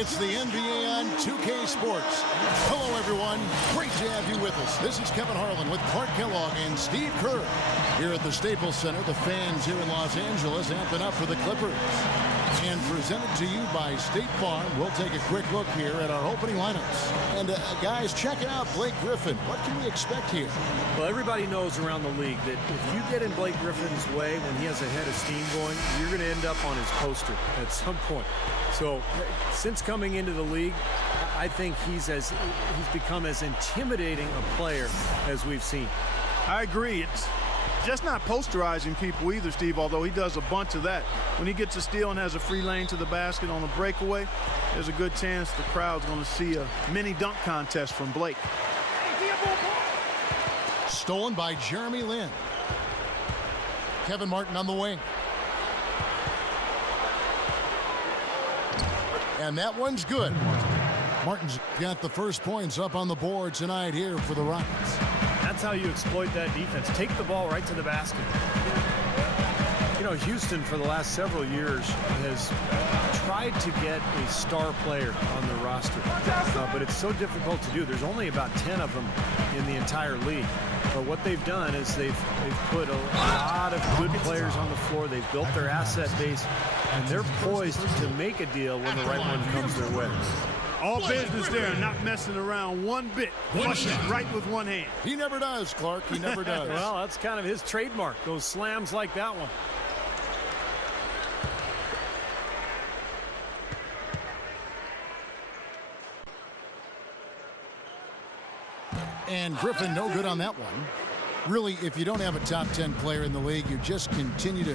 It's the NBA on 2K Sports. Hello, everyone. Great to have you with us. This is Kevin Harlan with Clark Kellogg and Steve Kerr. Here at the Staples Center, the fans here in Los Angeles amping up for the Clippers. And presented to you by State Farm, we'll take a quick look here at our opening lineups. And guys, check out Blake Griffin. What can we expect here? Well, everybody knows around the league that if you get in Blake Griffin's way when he has a head of steam going, you're going to end up on his poster at some point. So since coming into the league, I think he's become as intimidating a player as we've seen. I agree. It's just not posterizing people either, Steve, although he does a bunch of that. When he gets a steal and has a free lane to the basket on a breakaway, there's a good chance the crowd's going to see a mini dunk contest from Blake. Stolen by Jeremy Lin. Kevin Martin on the wing. And that one's good. Martin's got the first points up on the board tonight here for the Rockets. That's how you exploit that defense. Take the ball right to the basket. You know, Houston for the last several years has tried to get a star player on the roster, but it's so difficult to do. There's only about 10 of them in the entire league. But what they've done is they've put a lot of good players on the floor. They've built their asset base, and they're poised to make a deal when the right one comes their way. All business there, not messing around one bit. Right with one hand. He never does, Clark. He never does. Well, that's kind of his trademark, those slams like that one. And Griffin, no good on that one. Really, if you don't have a top 10 player in the league, you just continue to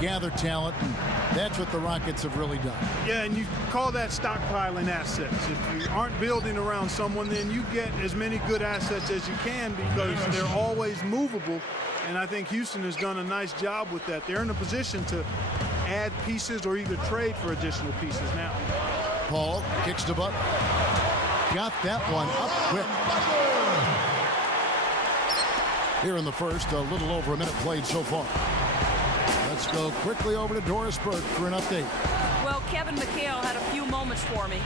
gather talent, and that's what the Rockets have really done. Yeah, and you call that stockpiling assets. If you aren't building around someone, then you get as many good assets as you can because they're always movable, and I think Houston has done a nice job with that. They're in a position to add pieces or either trade for additional pieces now. Paul kicks to Butler. Got that one up quick. Here in the first, a little over a minute played so far. Let's go quickly over to Doris Burke for an update. Well, Kevin McHale had a few moments for me.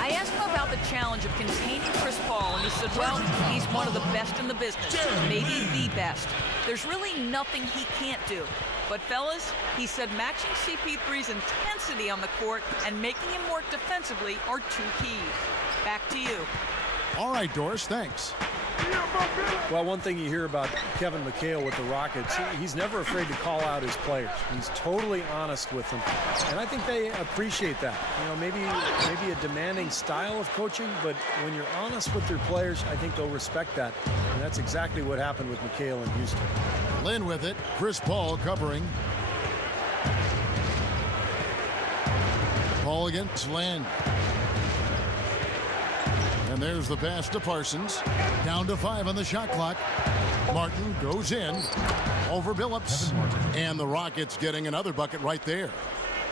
I asked him about the challenge of containing Chris Paul, and he said, well, he's one of the best in the business, maybe the best. There's really nothing he can't do. But, fellas, he said matching CP3's intensity on the court and making him work defensively are two keys. Back to you. All right, Doris, thanks. Well, one thing you hear about Kevin McHale with the Rockets, he's never afraid to call out his players. He's totally honest with them, and I think they appreciate that. You know, maybe a demanding style of coaching, but when you're honest with your players, I think they'll respect that, and that's exactly what happened with McHale in Houston. Lin with it. Chris Paul covering. Paul against Lin. And there's the pass to Parsons. Down to 5 on the shot clock. Martin goes in. Over Billups. And the Rockets getting another bucket right there.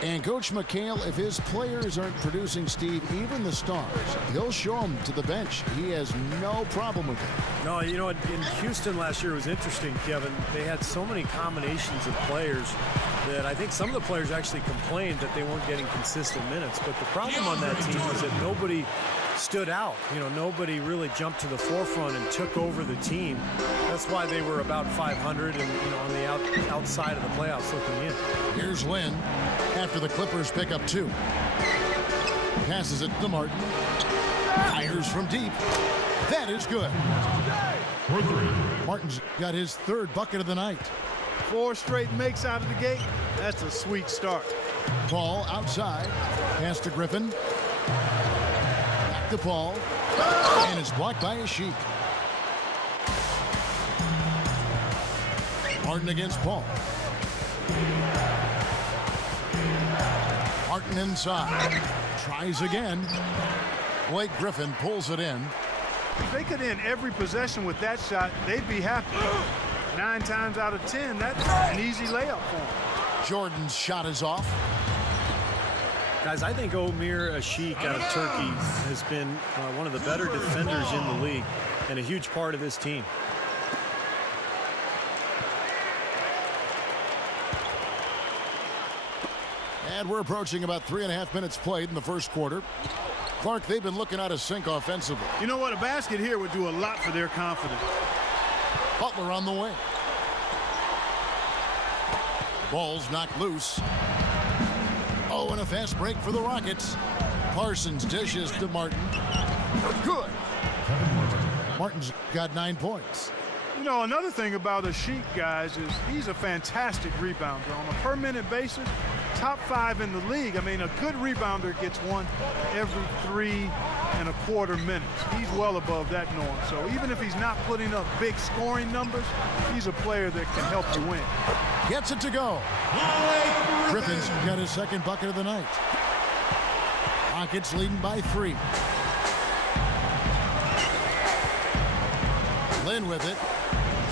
And Coach McHale, if his players aren't producing, Steve, even the stars, he'll show them to the bench. He has no problem with it. No, you know, in Houston last year it was interesting, Kevin. They had so many combinations of players that I think some of the players actually complained that they weren't getting consistent minutes. But the problem on that team was that nobody stood out. You know, nobody really jumped to the forefront and took over the team. That's why they were about 500 and, you know, on the outside of the playoffs looking in. Here's Lin after the Clippers pick up 2. Passes it to Martin. Fires from deep. That is good. Martin's got his 3rd bucket of the night. 4 straight makes out of the gate. That's a sweet start. Paul outside. Pass to Griffin. To Paul, and it's blocked by Asik. Martin against Paul. Martin inside. Tries again. Blake Griffin pulls it in. If they could end every possession with that shot, they'd be happy. 9 times out of 10, that's an easy layup for them. Jordan's shot is off. Guys, I think Omer Asik out of Turkey has been one of the better defenders in the league and a huge part of this team. And we're approaching about 3.5 minutes played in the first quarter. Clark, they've been looking out of sync offensively. You know what? A basket here would do a lot for their confidence. Butler on the way. Ball's knocked loose. Oh, and a fast break for the Rockets. Parsons dishes to Martin. Good. Martin's got 9 points. You know, another thing about Asik, guys, is he's a fantastic rebounder. On a per-minute basis, top 5 in the league. I mean, a good rebounder gets one every 3¼ minutes. He's well above that norm. So even if he's not putting up big scoring numbers, he's a player that can help you win. Gets it to go. Griffin's got his second bucket of the night. Rockets leading by 3. Lynn with it.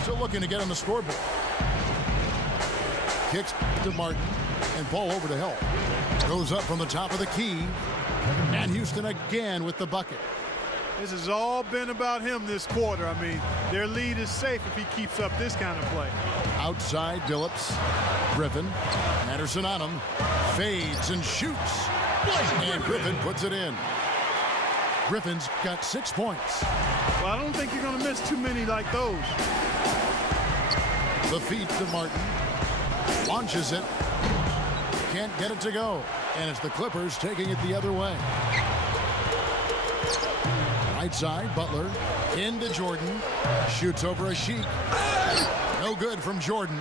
Still looking to get on the scoreboard. Kicks to Martin. And ball over to help. Goes up from the top of the key. And Houston again with the bucket. This has all been about him this quarter. I mean, their lead is safe if he keeps up this kind of play. Outside Billups. Griffin. Anderson on him. Fades and shoots. And Griffin puts it in. Griffin's got 6 points. Well, I don't think you're going to miss too many like those. The feed to Martin. Launches it. Can't get it to go. And it's the Clippers taking it the other way. Right side, Butler. Into Jordan. Shoots over Asik. No good from Jordan.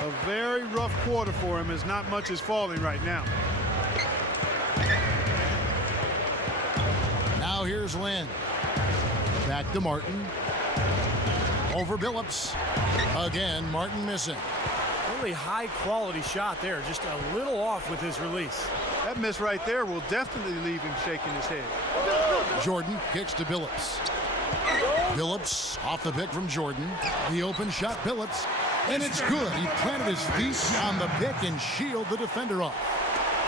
A very rough quarter for him as not much is falling right now. Now here's Lynn. Back to Martin. Over Billups. Again, Martin missing. Really high quality shot there. Just a little off with his release. That miss right there will definitely leave him shaking his head. Jordan kicks to Billups. Billups off the pick from Jordan. The open shot, Billups. And it's good. He planted his feet on the pick and shield the defender off.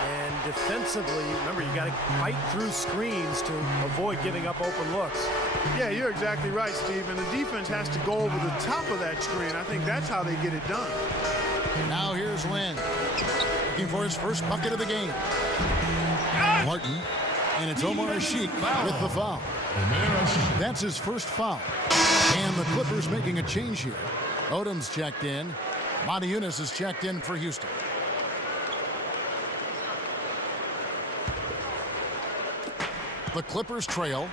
And defensively, remember, you got to fight through screens to avoid giving up open looks. Yeah, you're exactly right, Steve. And the defense has to go over the top of that screen. I think that's how they get it done. Now here's Lynn. Looking for his first bucket of the game. Martin. And it's Omar Asik with the foul. That's his first foul. And the Clippers making a change here. Odom's checked in. Motiejunas is checked in for Houston. The Clippers trail.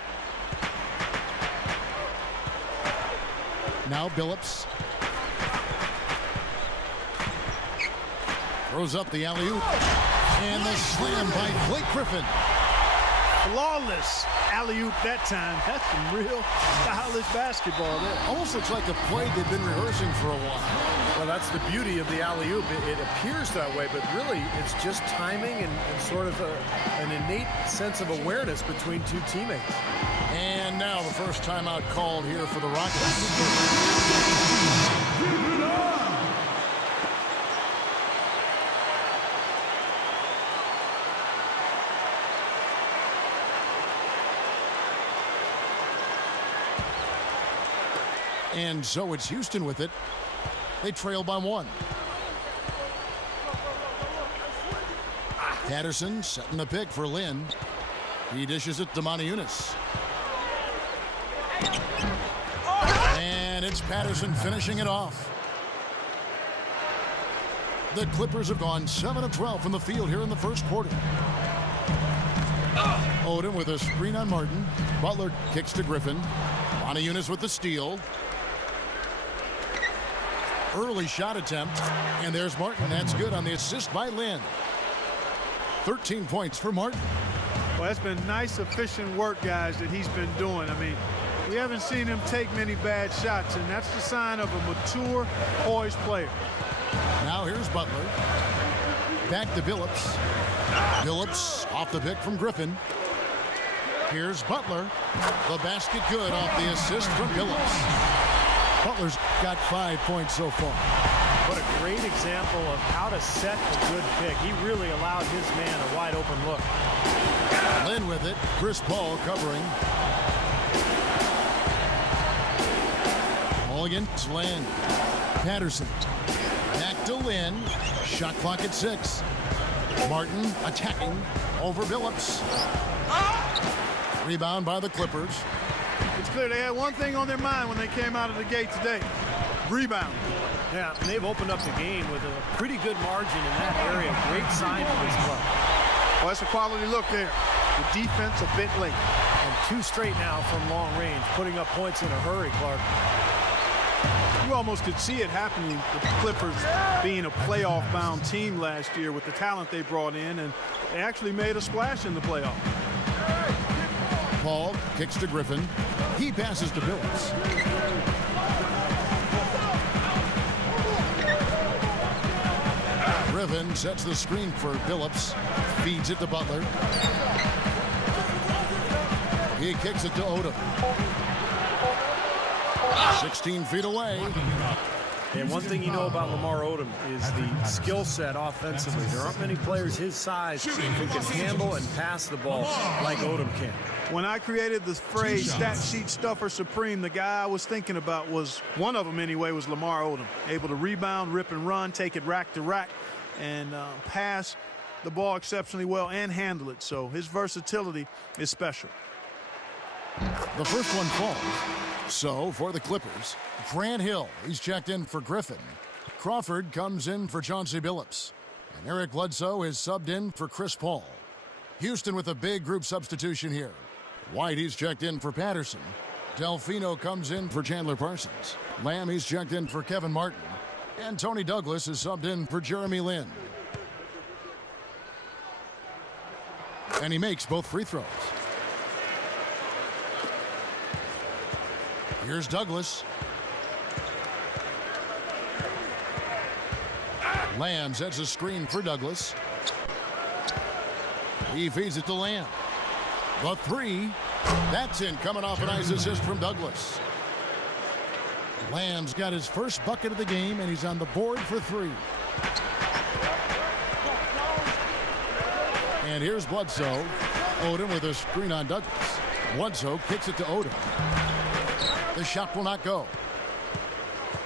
Now Billups. Throws up the alley-oop. And the slam by Blake Griffin. Flawless alley-oop that time. That's some real stylish basketball there. Almost looks like a play they've been rehearsing for a while. Well, that's the beauty of the alley-oop. It appears that way, but really it's just timing and sort of an innate sense of awareness between two teammates. And now the first timeout called here for the Rockets. And so it's Houston with it. They trail by 1. Patterson setting the pick for Lynn. He dishes it to Motiejunas. And it's Patterson finishing it off. The Clippers have gone 7 of 12 from the field here in the first quarter. Odom with a screen on Martin. Butler kicks to Griffin. Motiejunas with the steal. Early shot attempt, and there's Martin. That's good on the assist by Lynn. 13 points for Martin. Well, that's been nice, efficient work, guys, that he's been doing. I mean, we haven't seen him take many bad shots, and that's the sign of a mature, poised player. Now here's Butler. Back to Billups. Billups off the pick from Griffin. Here's Butler. The basket good off the assist from Billups. Butler's got 5 points so far. What a great example of how to set a good pick. He really allowed his man a wide open look. Lynn with it. Chris Paul covering. Ball against Lynn. Patterson. Back to Lynn. Shot clock at 6. Martin attacking over Billups. Rebound by the Clippers. It's clear they had one thing on their mind when they came out of the gate today. Rebound. Yeah, and they've opened up the game with a pretty good margin in that area. Great sign for this club. Well, that's a quality look there. The defense a bit late. And 2 straight now from long range, putting up points in a hurry, Clark. You almost could see it happening with the Clippers being a playoff-bound team last year with the talent they brought in, and they actually made a splash in the playoff. Paul kicks to Griffin. He passes to Billups. Griffin sets the screen for Billups. Feeds it to Butler. He kicks it to Odom. 16 feet away. And one thing you know about Lamar Odom is the skill set offensively. There aren't many players his size who can handle and pass the ball like Odom can. When I created the phrase stat sheet stuffer supreme, the guy I was thinking about was, one of them anyway, was Lamar Odom. Able to rebound, rip and run, take it rack to rack, and pass the ball exceptionally well and handle it. So his versatility is special. The first one falls. So for the Clippers, Grant Hill, he's checked in for Griffin. Crawford comes in for Chauncey Billups. And Eric Bledsoe is subbed in for Chris Paul. Houston with a big group substitution here. White, he's checked in for Patterson. Delfino comes in for Chandler Parsons. Lamb, he's checked in for Kevin Martin. And Tony Douglas is subbed in for Jeremy Lin. And he makes both free throws. Here's Douglas. Lamb sets a screen for Douglas. He feeds it to Lamb. The 3. That's in, coming off a nice assist from Douglas. Lamb's got his first bucket of the game, and he's on the board for 3. And here's Bledsoe. Odom with a screen on Douglas. Bledsoe kicks it to Odom. The shot will not go.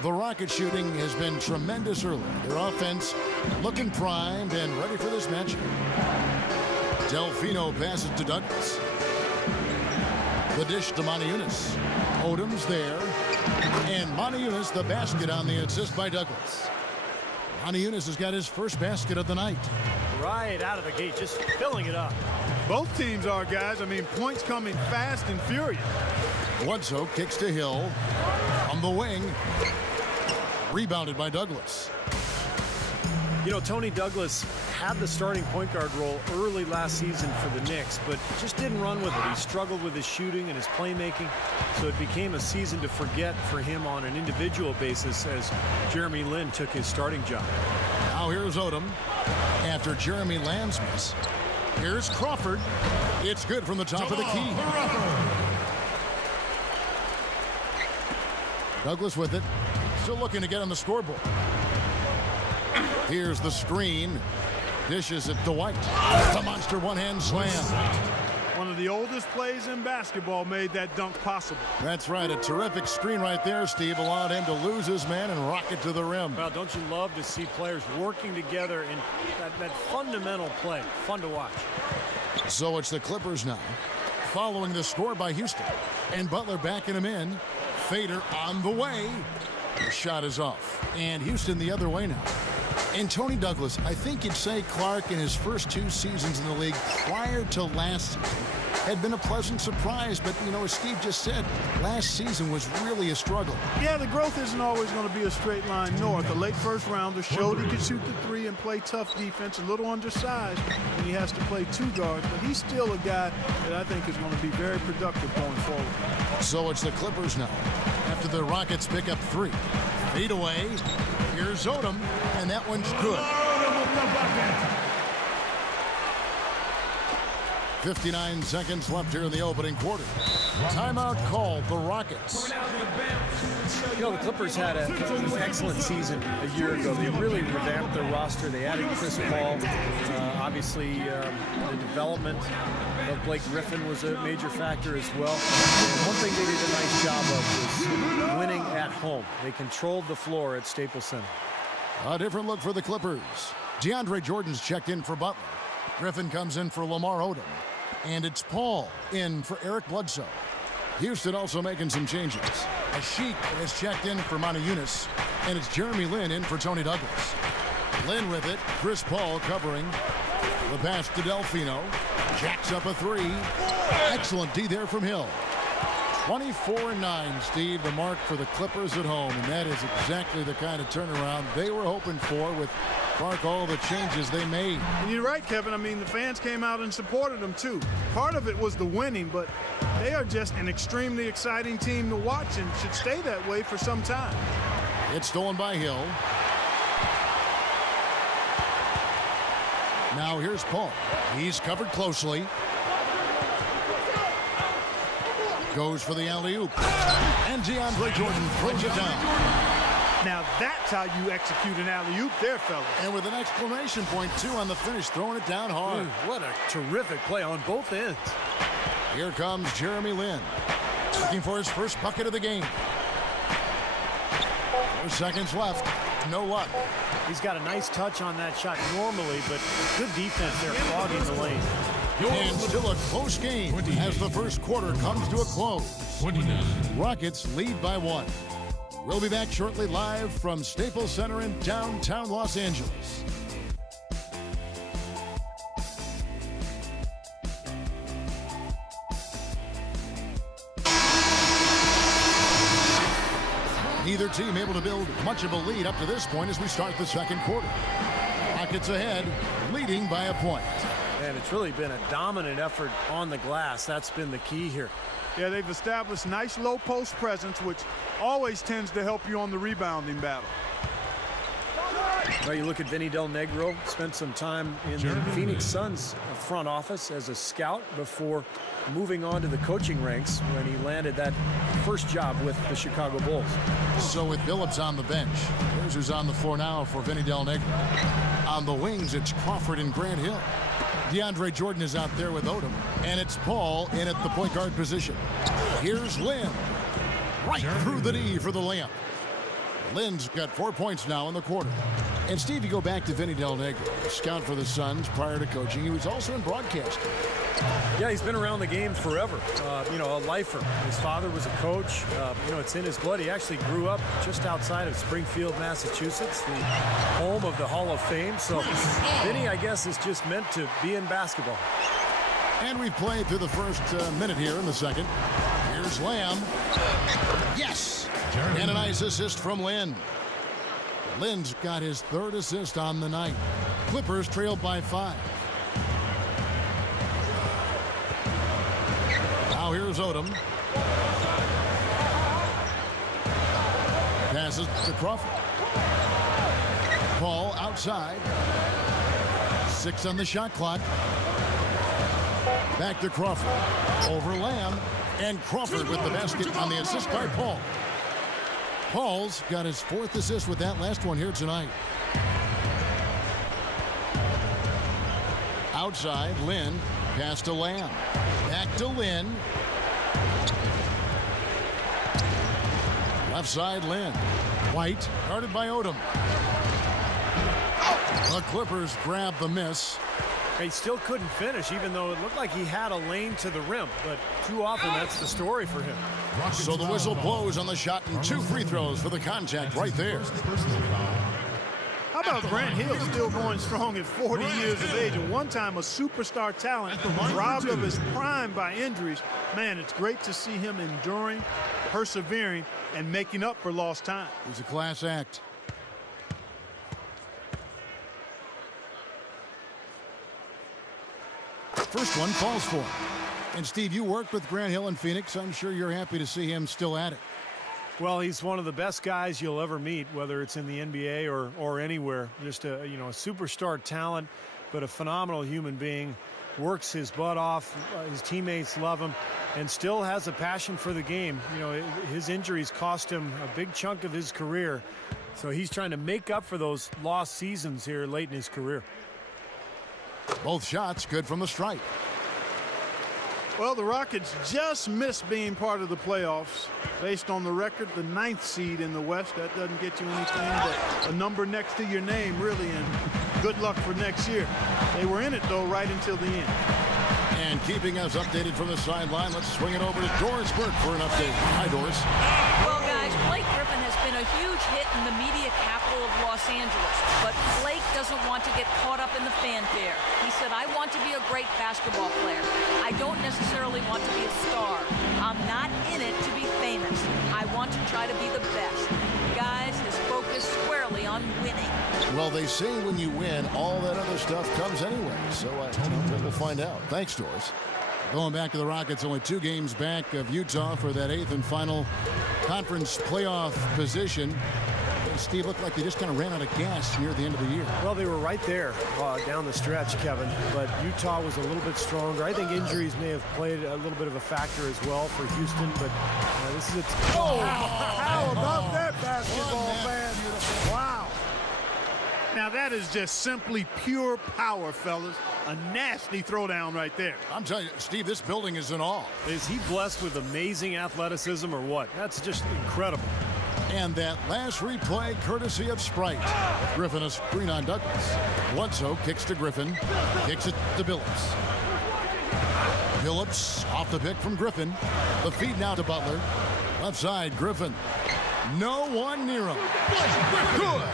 The Rocket shooting has been tremendous early. Their offense looking primed and ready for this matchup. Delfino passes to Douglas. The dish to Moniunas. Odom's there. And Moniunas the basket on the assist by Douglas. Moniunas has got his first basket of the night. Right out of the gate, just filling it up. Both teams are, guys. I mean, points coming fast and furious. Bledsoe kicks to Hill. On the wing. Rebounded by Douglas. You know, Tony Douglas had the starting point guard role early last season for the Knicks, but just didn't run with it. He struggled with his shooting and his playmaking, so it became a season to forget for him on an individual basis as Jeremy Lin took his starting job. Now here's Odom. After Jeremy Lamb's miss, here's Crawford. It's good from the top of the key. Douglas with it. Still looking to get on the scoreboard. Here's the screen. Dishes it to White. It's a monster one-hand slam. One of the oldest plays in basketball made that dunk possible. That's right. A terrific screen right there, Steve. Allowed him to lose his man and rock it to the rim. Well, don't you love to see players working together in that fundamental play? Fun to watch. So it's the Clippers now, following the score by Houston. And Butler backing him in. Fader on the way. The shot is off. And Houston the other way now. And Tony Douglas, I think you'd say Clark in his first 2 seasons in the league prior to last season had been a pleasant surprise. But, you know, as Steve just said, last season was really a struggle. Yeah, the growth isn't always going to be a straight line north. A late first rounder showed he could shoot the 3 and play tough defense, a little undersized when he has to play 2 guards. But he's still a guy that I think is going to be very productive going forward. So it's the Clippers now. After the Rockets pick up 3. Feed away. Here's Odom, and that one's good. 59 seconds left here in the opening quarter. Timeout called the Rockets. You know, the Clippers had an excellent season a year ago. They really revamped their roster. They added Chris Paul. Obviously, the development of Blake Griffin was a major factor as well. And one thing they did a nice job of was winning at home. They controlled the floor at Staples Center. A different look for the Clippers. DeAndre Jordan's checked in for Butler. Griffin comes in for Lamar Odom. And it's Paul in for Eric Bledsoe. Houston also making some changes. Asik has checked in for Monty Eunice, and it's Jeremy Lin in for Tony Douglas. Lin with it, Chris Paul covering. The pass to Delfino. Jacks up a three. Excellent D there from Hill. 24-9, Steve, the mark for the Clippers at home, and that is exactly the kind of turnaround they were hoping for with Clark, all the changes they made. And you're right, Kevin. I mean, the fans came out and supported them, too. Part of it was the winning, but they are just an extremely exciting team to watch and should stay that way for some time. It's stolen by Hill. Now here's Paul. He's covered closely. Goes for the alley-oop. And DeAndre Jordan throws it down. Now that's how you execute an alley-oop there, fellas. And with an exclamation point, too, on the finish, throwing it down hard. What a terrific play on both ends. Here comes Jeremy Lin. Looking for his first bucket of the game. 4 seconds left. No luck. He's got a nice touch on that shot normally, but good defense there, clogging the lane. And still a close game as the first quarter comes to a close. 29. Rockets lead by 1. We'll be back shortly live from Staples Center in downtown Los Angeles. Neither team able to build much of a lead up to this point as we start the second quarter. Rockets ahead, leading by a point. And it's really been a dominant effort on the glass. That's been the key here. Yeah, they've established nice low post presence, which always tends to help you on the rebounding battle. Well, you look at Vinny Del Negro, spent some time in the Phoenix Suns front office as a scout before moving on to the coaching ranks when he landed that first job with the Chicago Bulls. So with Billups on the bench, here's who's on the floor now for Vinny Del Negro. On the wings, it's Crawford and Grant Hill. DeAndre Jordan is out there with Odom, and it's Paul in at the point guard position. Here's Lin, right through the D for the layup. Lin's got 4 points now in the quarter. And Steve, you go back to Vinny Del Negro, scout for the Suns prior to coaching. He was also in broadcasting. Yeah, he's been around the game forever. A lifer. His father was a coach. It's in his blood. He actually grew up just outside of Springfield, Massachusetts, the home of the Hall of Fame. So Vinny, I guess, is just meant to be in basketball. And we've played through the first minute here in the second. Here's Lamb. Yes! And a nice assist from Lin. Lin's got his third assist on the night. Clippers trailed by 5. Now here's Odom. Passes to Crawford. Paul outside. 6 on the shot clock. Back to Crawford. Over Lamb. And Crawford with the basket on the assist by Paul. Paul's got his 4th assist with that last one here tonight. Outside, Lin. Pass to Lamb. Back to Lin. Left side, Lin. White, guarded by Odom. The Clippers grab the miss. He still couldn't finish, even though it looked like he had a lane to the rim. But too often, that's the story for him. So the whistle blows on the shot and 2 free throws for the contact right there. How about Grant Hill still going strong at 40 years of age? At one time, a superstar talent, robbed of his prime by injuries. Man, it's great to see him enduring, persevering, and making up for lost time. He's a class act. First one falls for him. And Steve, you worked with Grant Hill in Phoenix. I'm sure you're happy to see him still at it. Well, he's one of the best guys you'll ever meet, whether it's in the NBA or anywhere. Just a superstar talent, but a phenomenal human being. Works his butt off. His teammates love him, and still has a passion for the game. His injuries cost him a big chunk of his career, so he's trying to make up for those lost seasons here late in his career. Both shots good from the stripe. Well, the Rockets just missed being part of the playoffs. Based on the record, the 9th seed in the West. That doesn't get you anything but a number next to your name, really, and good luck for next year. They were in it, though, right until the end. And keeping us updated from the sideline, let's swing it over to Doris Burke for an update. Hi, Doris. Well, guys, Blake Griffin has been a huge hit in the media capital of Los Angeles, but Blake doesn't want to get caught up in the fanfare. He said, I want to be a great basketball player. I don't necessarily want to be a star. I'm not in it to be famous. I want to try to be the best. Guys, his focus squarely on winning. Well, they say when you win, all that other stuff comes anyway. So we'll find out. Thanks, Doris. Going back to the Rockets, only 2 games back of Utah for that 8th and final conference playoff position. Steve, looked like they just kind of ran out of gas near the end of the year. Well, they were right there down the stretch, Kevin, but Utah was a little bit stronger. I think injuries may have played a little bit of a factor as well for Houston, but this is How about that, basketball fans? Wow. Now that is just simply pure power, fellas. A nasty throwdown right there. I'm telling you, Steve, this building is in awe. Is he blessed with amazing athleticism or what? That's just incredible. And that last replay, courtesy of Sprite. Griffin a screen on Douglas. Bledsoe kicks to Griffin. Kicks it to Billups. Billups off the pick from Griffin. The feed now to Butler. Left side, Griffin. No one near him. Good.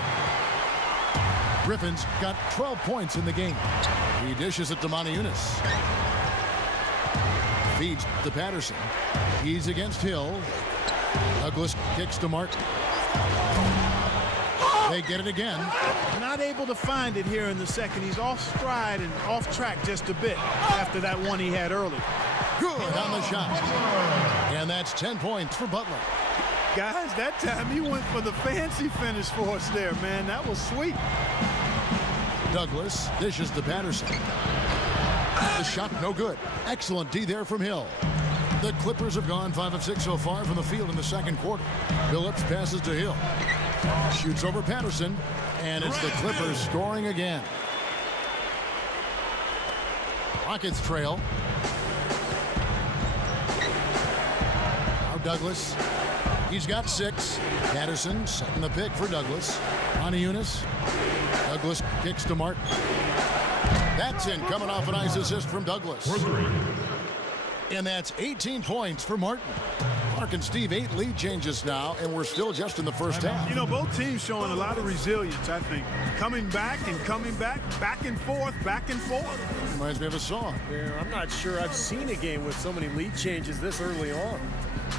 Griffin's got 12 points in the game. He dishes it to Monty Eunice. Feeds to Patterson. He's against Hill. Douglas kicks to Martin. They get it again. Not able to find it here in the second. He's off stride and off track just a bit after that one he had early. Good on the shot. And that's 10 points for Butler. Guys, that time he went for the fancy finish for us there, man. That was sweet. Douglas dishes to Patterson. The shot no good. Excellent D there from Hill. The Clippers have gone 5 of 6 so far from the field in the second quarter. Billups passes to Hill. Shoots over Patterson. And it's the Clippers scoring again. Rockets trail. Now Douglas. He's got 6. Patterson setting the pick for Douglas. Monty Eunice. Douglas kicks to Martin. That's in, coming off a nice assist from Douglas. And that's 18 points for Martin. Mark and Steve, 8 lead changes now, and we're still just in the first half. You know, both teams showing a lot of resilience, I think. Coming back and coming back and forth, back and forth. Reminds me of a song. Yeah, I'm not sure I've seen a game with so many lead changes this early on.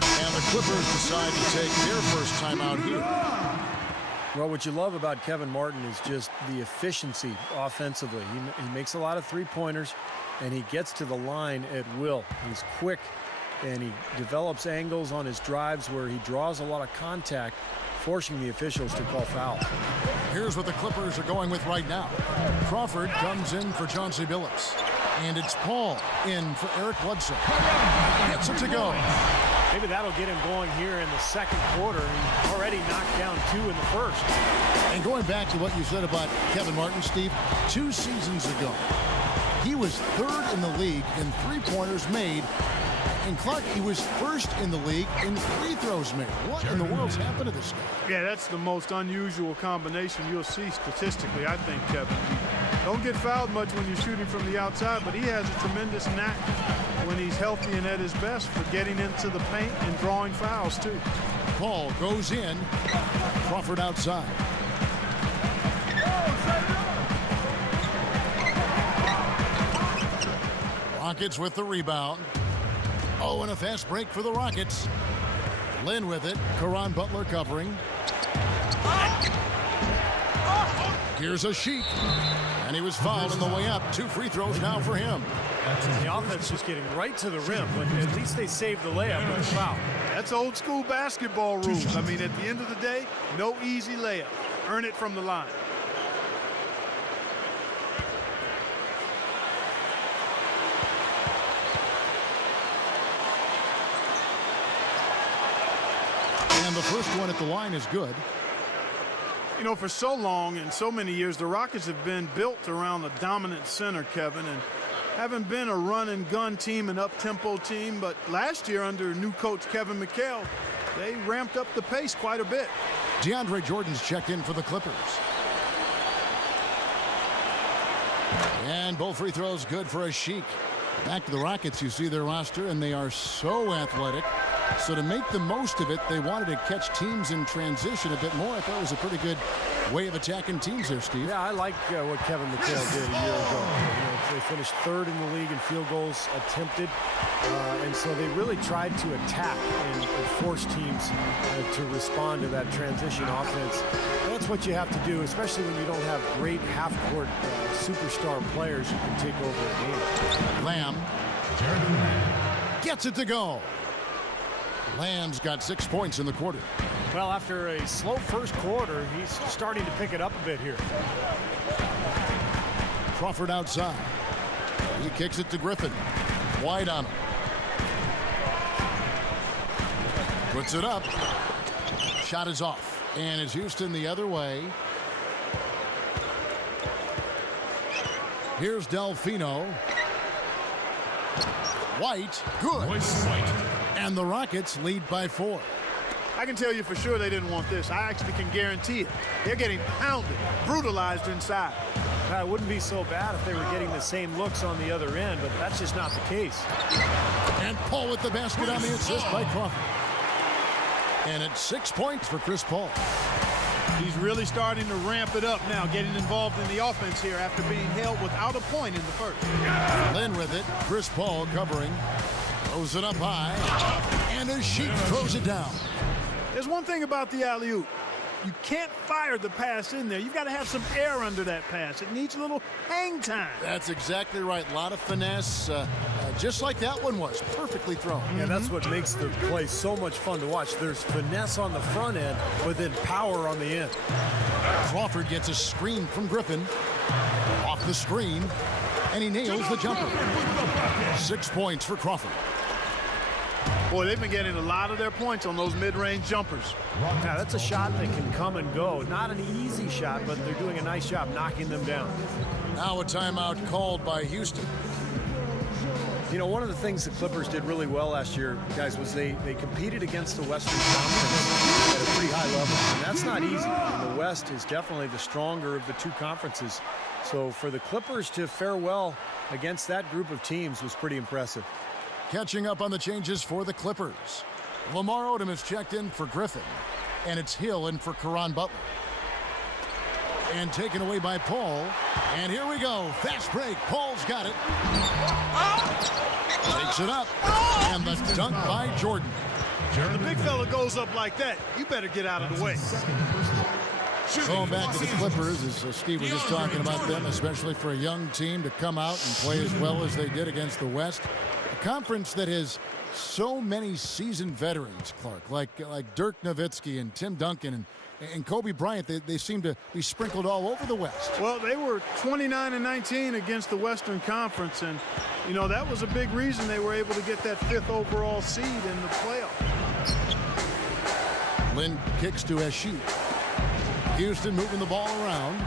And the Clippers decide to take their first time out here. Well, what you love about Kevin Martin is just the efficiency offensively. He makes a lot of three-pointers, and he gets to the line at will. He's quick, and he develops angles on his drives where he draws a lot of contact, forcing the officials to call fouls. Here's what the Clippers are going with right now. Crawford comes in for Chauncey Billups. And it's Paul in for Eric Bledsoe. Gets it to go. Maybe that'll get him going here in the second quarter. He already knocked down 2 in the first. And going back to what you said about Kevin Martin, Steve, 2 seasons ago, he was 3rd in the league in three-pointers made. And Clark, he was 1st in the league in free throws made. What in the world's happened to this guy? Yeah, that's the most unusual combination you'll see statistically, I think, Kevin. Don't get fouled much when you're shooting from the outside, but he has a tremendous knack when he's healthy and at his best for getting into the paint and drawing fouls, too. Paul goes in. Crawford outside. Rockets with the rebound. Oh, and a fast break for the Rockets. Lynn with it. Caron Butler covering. Here's a Sheik. And he was fouled on the way up. 2 free throws now for him. The offense just getting right to the rim, but at least they saved the layup with a foul. That's old school basketball rules. I mean, at the end of the day, no easy layup. Earn it from the line. And the first one at the line is good. You know, for so long and so many years, the Rockets have been built around a dominant center, Kevin, and haven't been a run-and-gun team, an up-tempo team. But last year, under new coach Kevin McHale, they ramped up the pace quite a bit. DeAndre Jordan's checked in for the Clippers. And both free throws good for Asik. Back to the Rockets, you see their roster, and they are so athletic. So to make the most of it, they wanted to catch teams in transition a bit more. I thought it was a pretty good way of attacking teams there, Steve. Yeah, I like what Kevin McHale did a year ago. They finished third in the league in field goals attempted, and so they really tried to attack and force teams to respond to that transition offense. And that's what you have to do, especially when you don't have great half-court superstar players who can take over a game. Lamb gets it to go. Lamb's got 6 points in the quarter. Well, after a slow first quarter, he's starting to pick it up a bit here. Crawford outside. He kicks it to Griffin. Wide on him. Puts it up. Shot is off. And it's Houston the other way. Here's Delfino. White. Good. And the Rockets lead by 4. I can tell you for sure they didn't want this. I actually can guarantee it. They're getting pounded, brutalized inside. It wouldn't be so bad if they were getting the same looks on the other end, but that's just not the case. And Paul with the basket on the assist by Crawford. And it's 6 points for Chris Paul. He's really starting to ramp it up now, getting involved in the offense here after being held without a point in the first. Lynn with it. Chris Paul covering. Throws it up high. And Asik throws it down. There's one thing about the alley-oop. You can't fire the pass in there. You've got to have some air under that pass. It needs a little hang time. That's exactly right. A lot of finesse, just like that one was. Perfectly thrown. Yeah, that's what makes the play so much fun to watch. There's finesse on the front end, but then power on the end. Crawford gets a screen from Griffin. Off the screen, and he nails the jumper. 6 points for Crawford. Boy, they've been getting a lot of their points on those mid-range jumpers. Yeah, that's a shot that can come and go. Not an easy shot, but they're doing a nice job knocking them down. Now a timeout called by Houston. You know, one of the things the Clippers did really well last year, guys, was they competed against the Western Conference at a pretty high level. And that's not easy. And the West is definitely the stronger of the two conferences. So for the Clippers to fare well against that group of teams was pretty impressive. Catching up on the changes for the Clippers. Lamar Odom is checked in for Griffin. And it's Hill in for Caron Butler. And taken away by Paul. And here we go. Fast break. Paul's got it. Takes it up. And the dunk by Jordan. The big fella goes up like that. You better get out of the way. Going back to the Clippers, as Steve was just talking about them, especially for a young team to come out and play as well as they did against the West. A conference that has so many seasoned veterans, Clark, like Dirk Nowitzki and Tim Duncan and Kobe Bryant. They seem to be sprinkled all over the West. Well, they were 29-19 against the Western Conference, and, you know, that was a big reason they were able to get that 5th overall seed in the playoffs. Lynn kicks to Asik. Houston moving the ball around,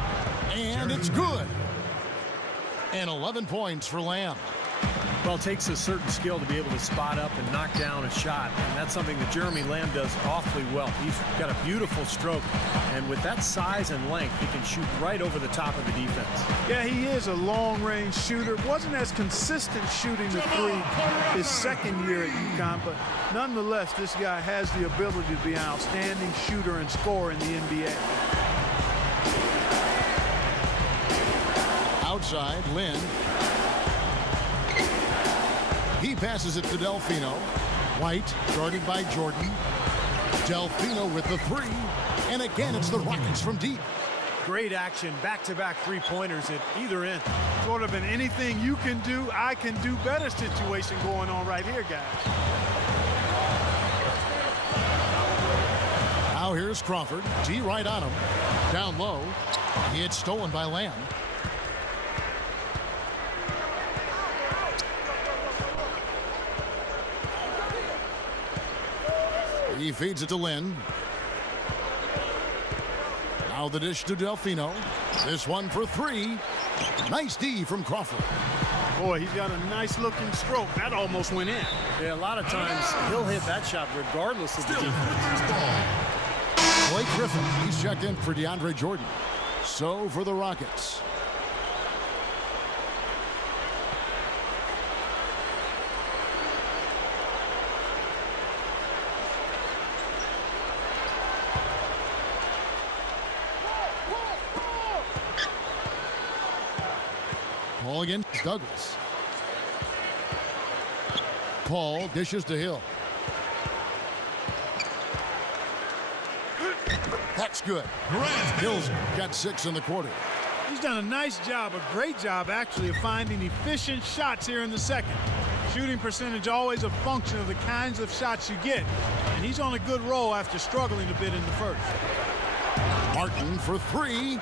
and it's good. And 11 points for Lamb. Well, it takes a certain skill to be able to spot up and knock down a shot, and that's something that Jeremy Lamb does awfully well. He's got a beautiful stroke, and with that size and length, he can shoot right over the top of the defense. Yeah, he is a long-range shooter. Wasn't as consistent shooting the three his second year at UConn, but nonetheless, this guy has the ability to be an outstanding shooter and scorer in the NBA. Outside, Lynn. He passes it to Delfino. White, guarded by Jordan. Delfino with the three. And again, it's the Rockets from deep. Great action, back-to-back three-pointers at either end. Sort of an anything you can do, I can do better situation going on right here, guys. Now here's Crawford. D right on him. Down low. It's stolen by Lamb. He feeds it to Lynn. Now the dish to Delfino. This one for three. Nice D from Crawford. Boy, he's got a nice looking stroke. That almost went in. Yeah, a lot of times he'll hit that shot regardless of the defense. Blake Griffin, he's checked in for DeAndre Jordan. So for the Rockets. Ball against Douglas. Paul dishes to Hill. That's good. Hill's got 6 in the quarter. He's done a nice job, a great job actually, of finding efficient shots here in the second. Shooting percentage always a function of the kinds of shots you get, and he's on a good roll after struggling a bit in the first. Martin for 3.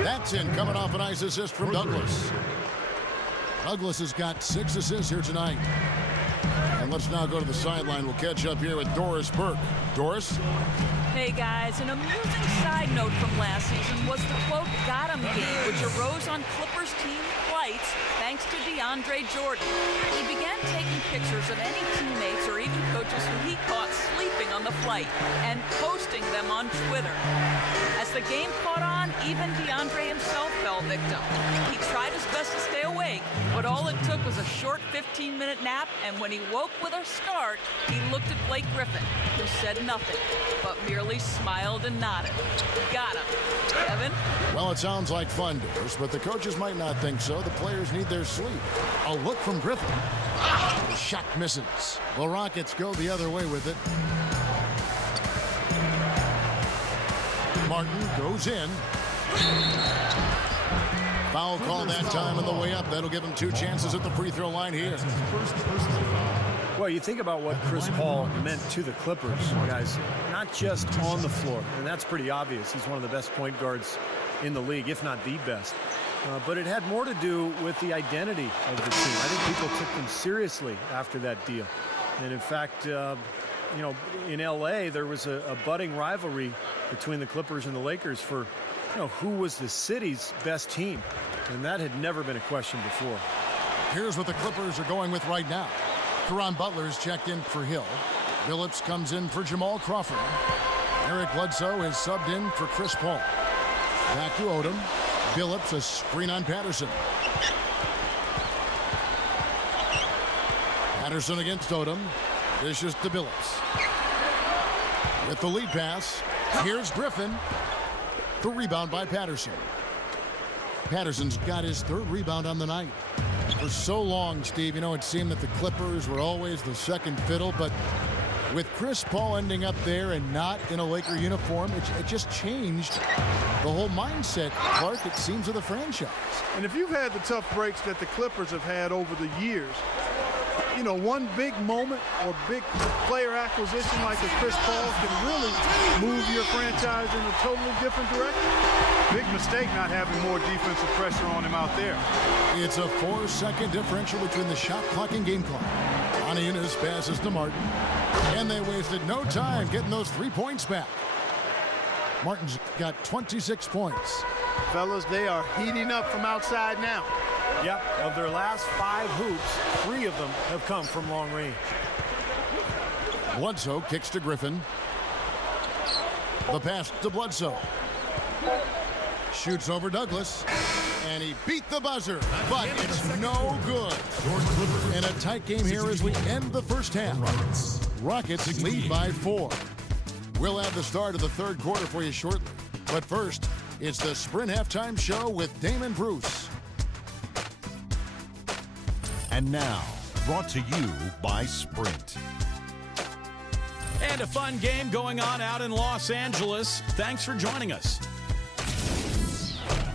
That's in, coming off a nice assist from Douglas. Douglas has got 6 assists here tonight. And let's now go to the sideline. We'll catch up here with Doris Burke. Doris? Hey guys, an amusing side note from last season was the quote "got 'em" game, which arose on Clippers team flights thanks to DeAndre Jordan. He began taking pictures of any teammates or even coaches who he caught sleeping on the flight and posting them on Twitter. As the game caught on, even DeAndre himself fell victim. He tried his best to stay awake, but all it took was a short 15-minute nap, and when he woke with a start, he looked at Blake Griffin, who said nothing, but merely smiled and nodded. Got him. Kevin? Well, it sounds like fun, Doris, but the coaches might not think so. The players need their sleep. A look from Griffin. The shot misses. The Rockets go the other way with it. Martin goes in. Foul call that time on the way up. That'll give him 2 chances at the free throw line here. Well, you think about what Chris Paul meant to the Clippers, guys, not just on the floor, and that's pretty obvious. He's one of the best point guards in the league, if not the best. But it had more to do with the identity of the team. I think people took them seriously after that deal. And in fact, you know, in L.A., there was a budding rivalry between the Clippers and the Lakers for, you know, who was the city's best team. And that had never been a question before. Here's what the Clippers are going with right now. Caron Butler's checked in for Hill. Phillips comes in for Jamal Crawford. Eric Bledsoe is subbed in for Chris Paul. Back to Odom. Phillips, a screen on Patterson. Patterson against Odom. Dishes to Phillips. With the lead pass, here's Griffin. The rebound by Patterson. Patterson's got his 3rd rebound on the night. For so long, Steve, you know, it seemed that the Clippers were always the second fiddle, but with Chris Paul ending up there and not in a Laker uniform, it just changed the whole mindset, Clark, it seems, of the franchise. And if you've had the tough breaks that the Clippers have had over the years, you know, one big moment or big player acquisition like a Chris Paul can really move your franchise in a totally different direction. Big mistake not having more defensive pressure on him out there. It's a 4-second differential between the shot clock and game clock. Aniunas passes to Martin, and they wasted no time getting those 3 points back. Martin's got 26 points. Fellas, they are heating up from outside now. Yep, of their last 5 hoops, 3 of them have come from long range. Bledsoe kicks to Griffin. The pass to Bledsoe. Shoots over Douglas. And he beat the buzzer, but it's no good. In a tight game here as we end the first half. Rockets lead by 4. We'll have the start of the 3rd quarter for you shortly. But first, it's the Sprint Halftime Show with Damon Bruce. And now, brought to you by Sprint. And a fun game going on out in Los Angeles. Thanks for joining us.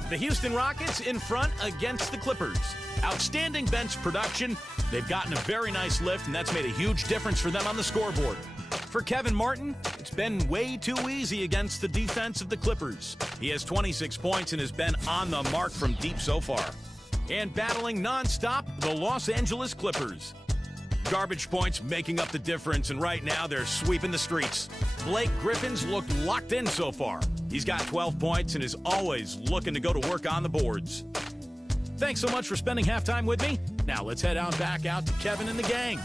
The Houston Rockets in front against the Clippers. Outstanding bench production. They've gotten a very nice lift, and that's made a huge difference for them on the scoreboard. For Kevin Martin, it's been way too easy against the defense of the Clippers. He has 26 points and has been on the mark from deep so far. And battling nonstop, the Los Angeles Clippers. Garbage points making up the difference, and right now they're sweeping the streets. Blake Griffin's looked locked in so far. He's got 12 points and is always looking to go to work on the boards. Thanks so much for spending halftime with me. Now let's head on back out to Kevin and the gang.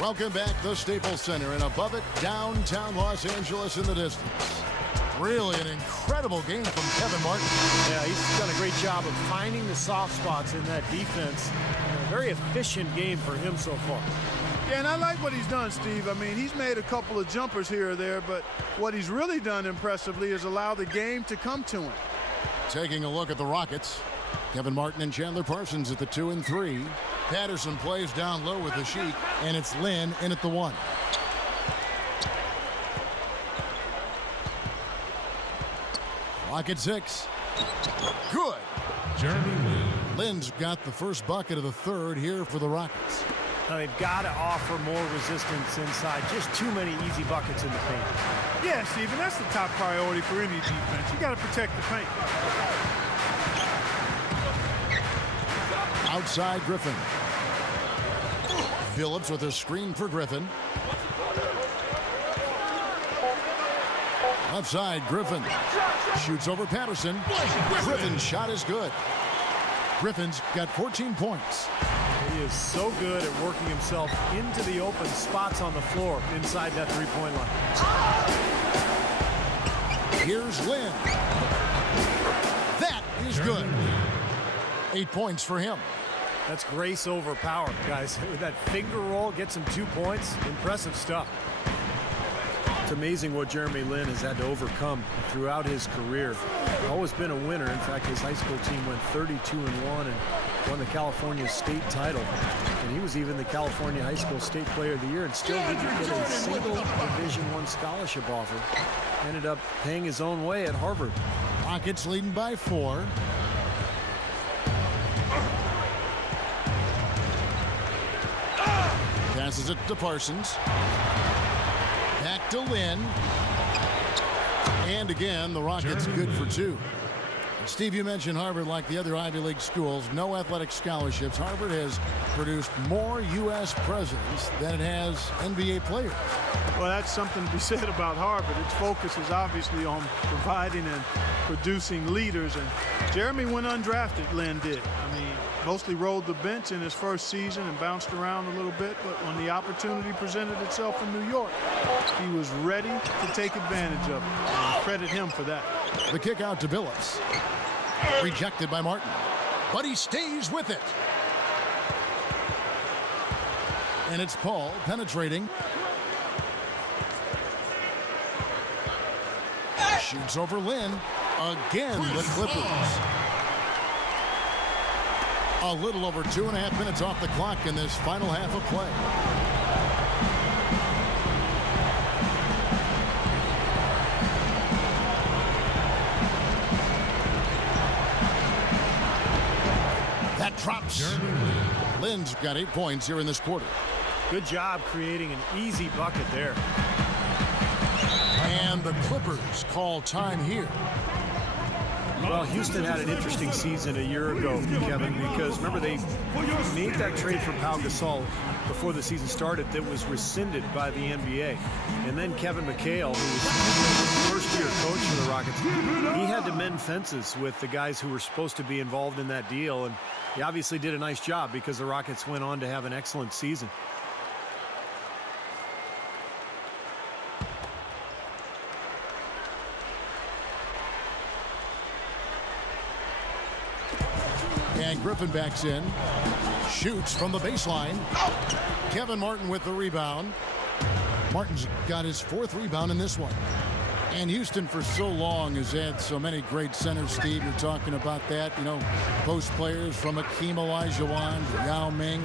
Welcome back to the Staples Center, and above it, downtown Los Angeles in the distance. Really an incredible game from Kevin Martin. Yeah, he's done a great job of finding the soft spots in that defense. A very efficient game for him so far. Yeah, and I like what he's done, Steve. I mean, he's made a couple of jumpers here or there, but what he's really done impressively is allow the game to come to him. Taking a look at the Rockets. Kevin Martin and Chandler Parsons at the 2 and 3. Patterson plays down low with the Sheik, and it's Lin in at the 1. Rocket 6. Good. Jeremy Lin. Lin's got the first bucket of the third here for the Rockets. Now they've got to offer more resistance inside. Just too many easy buckets in the paint. Yeah, Steven, that's the top priority for any defense. You got to protect the paint. Outside Griffin. Phillips with a screen for Griffin. Left side, Griffin. Shoots over Patterson. Griffin's shot is good. Griffin's got 14 points. He is so good at working himself into the open spots on the floor inside that three-point line. Here's Lin. That is good. 8 points for him. That's grace over power, guys. With that finger roll, gets him 2 points. Impressive stuff. It's amazing what Jeremy Lin has had to overcome throughout his career. Always been a winner. In fact, his high school team went 32-1 and won the California state title. And he was even the California High School State Player of the Year and still didn't get a single Division I scholarship offer. Ended up paying his own way at Harvard. Rockets leading by 4. Passes it to Parsons. Back to Lin. And again, the Rockets good for 2. Steve, you mentioned Harvard, like the other Ivy League schools, no athletic scholarships. Harvard has produced more U.S. presidents than it has NBA players. Well, that's something to be said about Harvard. Its focus is obviously on providing and producing leaders. And Jeremy went undrafted, Lin did. I mean, mostly rolled the bench in his first season and bounced around a little bit. But when the opportunity presented itself in New York, he was ready to take advantage of it. And credit him for that. The kick out to Billups. Rejected by Martin. But he stays with it. And it's Paul penetrating. Shoots over Lin. Again, the Clippers. A little over 2.5 minutes off the clock in this final half of play. That drops. Lin's got 8 points here in this quarter. Good job creating an easy bucket there. And the Clippers call time here. Well, Houston had an interesting season a year ago, Kevin, because remember they made that trade for Pau Gasol before the season started that was rescinded by the NBA. And then Kevin McHale, who was first-year coach for the Rockets, he had to mend fences with the guys who were supposed to be involved in that deal. And he obviously did a nice job because the Rockets went on to have an excellent season. And Griffin backs in. Shoots from the baseline. Kevin Martin with the rebound. Martin's got his 4th rebound in this one. And Houston for so long has had so many great centers, Steve. You're talking about that. You know, post players from Akeem Olajuwon to Yao Ming.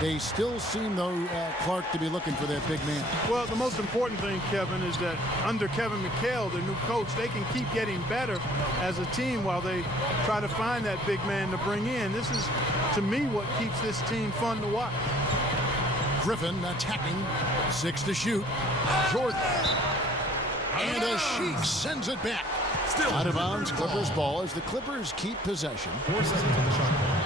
They still seem, though, Clark, to be looking for that big man. Well, the most important thing, Kevin, is that under Kevin McHale, their new coach, they can keep getting better as a team while they try to find that big man to bring in. This is, to me, what keeps this team fun to watch. Griffin attacking. 6 to shoot. Jordan. And a Sheik sends it back. Still out of bounds, Clippers ball as the Clippers keep possession. 4 seconds on the shot clock.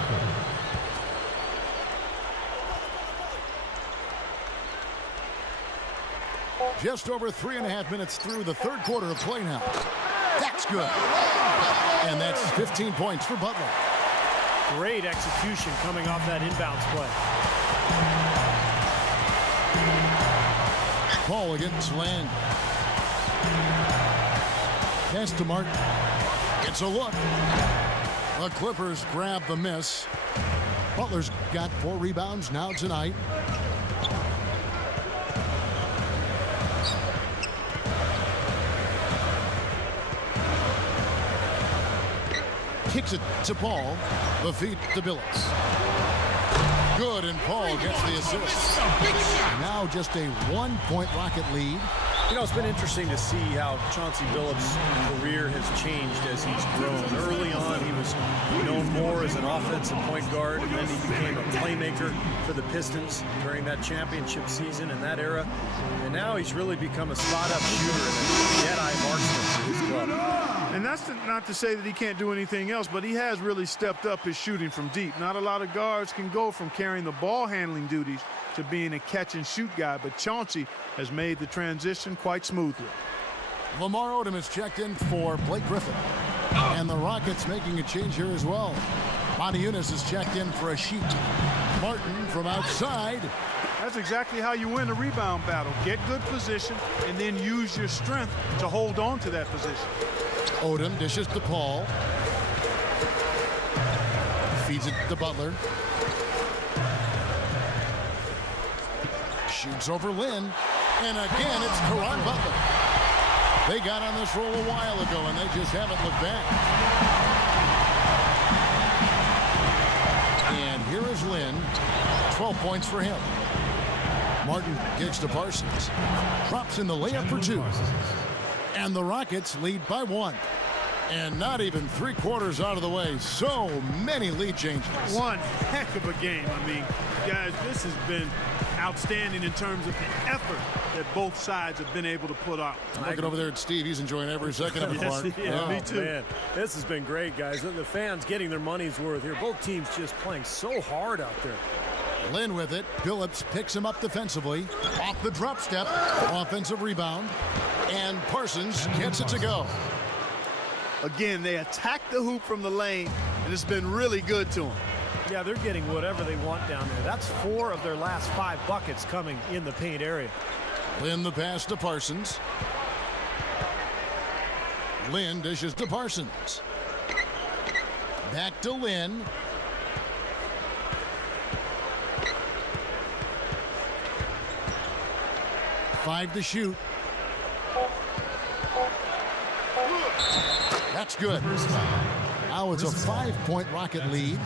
Just over 3.5 minutes through the third quarter of play now. That's good. And that's 15 points for Butler. Great execution coming off that inbounds play. Paul against Land. Pass to Martin. It's a look. The Clippers grab the miss. Butler's got 4 rebounds now tonight. kicks it to Paul. The feed to Billups. Good, and Paul gets the assist. Now just a 1-point Rocket lead. You know, it's been interesting to see how Chauncey Billups' career has changed as he's grown. Early on, he was known more as an offensive point guard, and then he became a playmaker for the Pistons during that championship season in that era. And now he's really become a spot-up shooter and a Jedi marksman for his club. And that's not to say that he can't do anything else, but he has really stepped up his shooting from deep. Not a lot of guards can go from carrying the ball handling duties to being a catch-and-shoot guy, but Chauncey has made the transition quite smoothly. Lamar Odom is checked in for Blake Griffin. And the Rockets making a change here as well. Monty Eunice is checked in for a Sheik. Martin from outside. That's exactly how you win a rebound battle. Get good position and then use your strength to hold on to that position. Odom dishes to Paul. Feeds it to Butler. Shoots over Lynn. And again, it's Caron Butler. They got on this roll a while ago, and they just haven't looked back. And here is Lynn. 12 points for him. Martin kicks to Parsons. Drops in the layup for 2. And the Rockets lead by 1. And not even 3/4 out of the way. So many lead changes. One heck of a game. I mean, guys, this has been outstanding in terms of the effort that both sides have been able to put out. I'm looking over there at Steve. He's enjoying every second of it, Clark. Yeah, me too. Man, this has been great, guys. The fans getting their money's worth here. Both teams just playing so hard out there. Lynn with it. Billups picks him up defensively. Off the drop step. Offensive rebound. And Parsons gets it to go. Again, they attack the hoop from the lane, and it's been really good to them. Yeah, they're getting whatever they want down there. That's 4 of their last 5 buckets coming in the paint area. Lynn the pass to Parsons. Lynn dishes to Parsons. Back to Lynn. Five to shoot. That's good. Now it's a 5-point Rocket lead.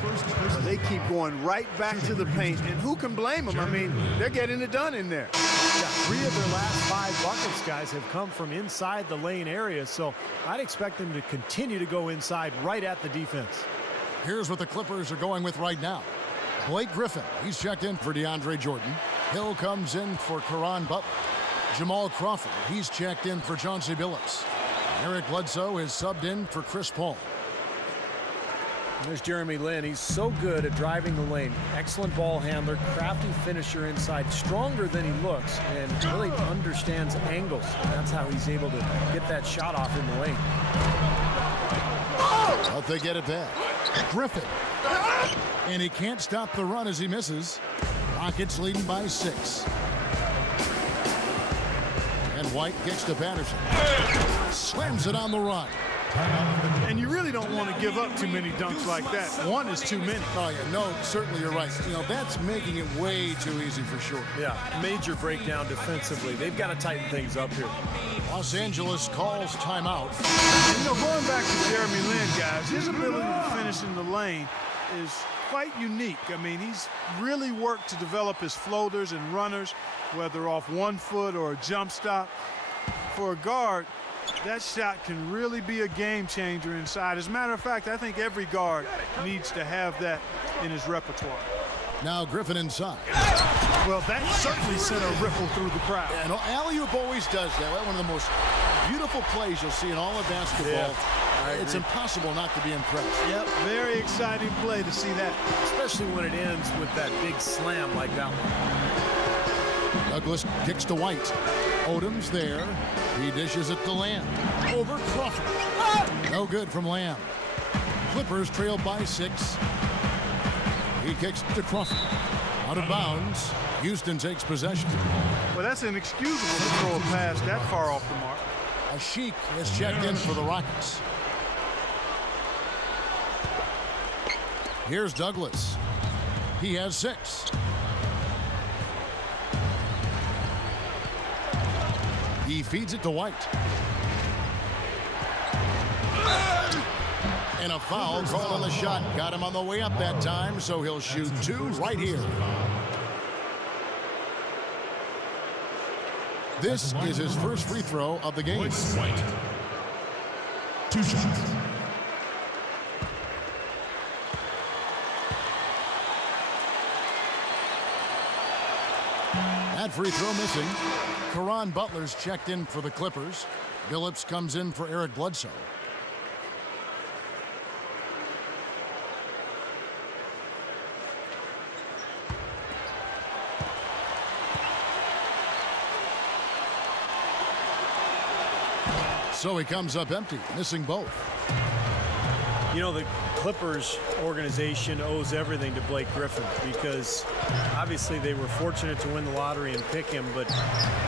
They keep going right back to the paint, and who can blame them? I mean, they're getting it done in there. Yeah, 3 of their last 5 buckets, guys, have come from inside the lane area, so I'd expect them to continue to go inside right at the defense. Here's what the Clippers are going with right now. Blake Griffin, he's checked in for DeAndre Jordan. Hill comes in for Caron Butler. Jamal Crawford, he's checked in for Chauncey Billups. Eric Bledsoe is subbed in for Chris Paul. There's Jeremy Lin. He's so good at driving the lane. Excellent ball handler, crafty finisher inside, stronger than he looks, and really understands angles. That's how he's able to get that shot off in the lane. But they get it back. Griffin. And he can't stop the run as he misses. Rockets leading by 6. And White kicks to Patterson. Slams it on the run. And you really don't want to give up too many dunks like that. 1 is too many. Oh, yeah, no, certainly you're right. You know, that's making it way too easy for sure. Yeah, major breakdown defensively. They've got to tighten things up here. Los Angeles calls timeout. You know, going back to Jeremy Lin, guys, his ability to finish in the lane is quite unique. I mean, he's really worked to develop his floaters and runners, whether off 1 foot or a jump stop. For a guard, that shot can really be a game changer inside. As a matter of fact, I think every guard needs to have that in his repertoire. Now Griffin inside. Well, that certainly sent a ripple through the crowd. And alley-oop always does that. One of the most beautiful plays you'll see in all of basketball. Yeah, it's impossible not to be impressed. Yep, very exciting play to see that. Especially when it ends with that big slam like that one. Douglas kicks to White. Odom's there. He dishes it to Lamb. Over Crawford. No good from Lamb. Clippers trail by 6. He kicks to Crawford. Out of bounds. Houston takes possession. Well, that's inexcusable to throw a pass that far off the mark. A Sheik is checked in for the Rockets. Here's Douglas. He has 6. He feeds it to White. And a foul called on the shot. Got him on the way up that time, so he'll shoot 2 right here. This is his first free throw of the game. White. 2 shots. That free throw missing. Caron Butler's checked in for the Clippers. Billups comes in for Eric Bledsoe. So he comes up empty, missing both. You know, the Clippers organization owes everything to Blake Griffin because obviously they were fortunate to win the lottery and pick him, but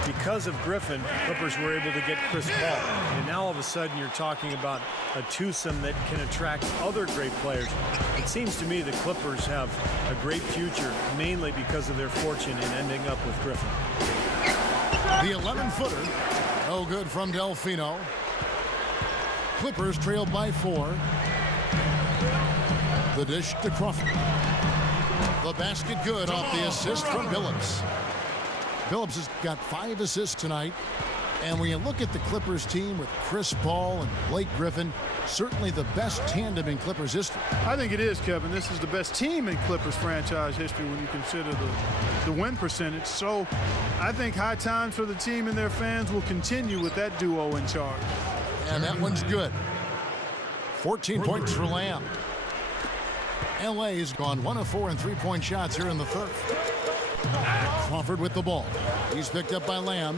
because of Griffin, Clippers were able to get Chris Paul. And now all of a sudden you're talking about a twosome that can attract other great players. It seems to me the Clippers have a great future, mainly because of their fortune in ending up with Griffin. The 11-footer, no good from Delfino. Clippers trailed by 4. The dish to Crawford. The basket good off the assist from Billups. Billups has got 5 assists tonight. And when you look at the Clippers team with Chris Paul and Blake Griffin, certainly the best tandem in Clippers history. I think it is, Kevin. This is the best team in Clippers franchise history when you consider the win percentage. So I think high times for the team and their fans will continue with that duo in charge. And that one's good. 14 points for Lamb. L.A. has gone 1 of 4 in three-point shots here in the third. Crawford with the ball. He's picked up by Lamb.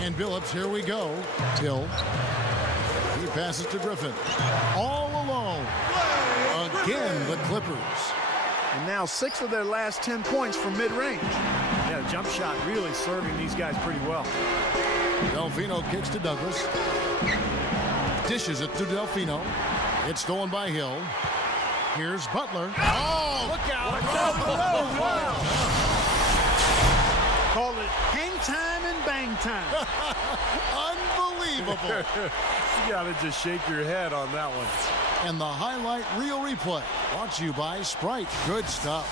And Billups, here we go. Hill. He passes to Griffin. All alone. Again, the Clippers. And now 6 of their last 10 points from mid-range. Yeah, the jump shot really serving these guys pretty well. Delfino kicks to Douglas. Dishes it to Delfino. It's stolen by Hill. Here's Butler. Oh, look out. Call it hang time and bang time. Unbelievable. You got to just shake your head on that one. And the highlight reel replay brought to you by Sprite. Good stuff.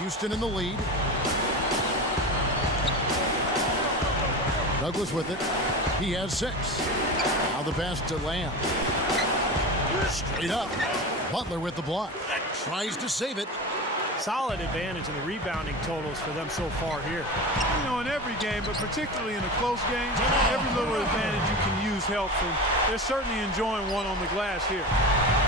Houston in the lead. Douglas with it. He has 6. Now the pass to Lamb. Straight up. Butler with the block. Tries to save it. Solid advantage in the rebounding totals for them so far here. You know, in every game, but particularly in a close game, every little advantage you can use helps, and they're certainly enjoying one on the glass here.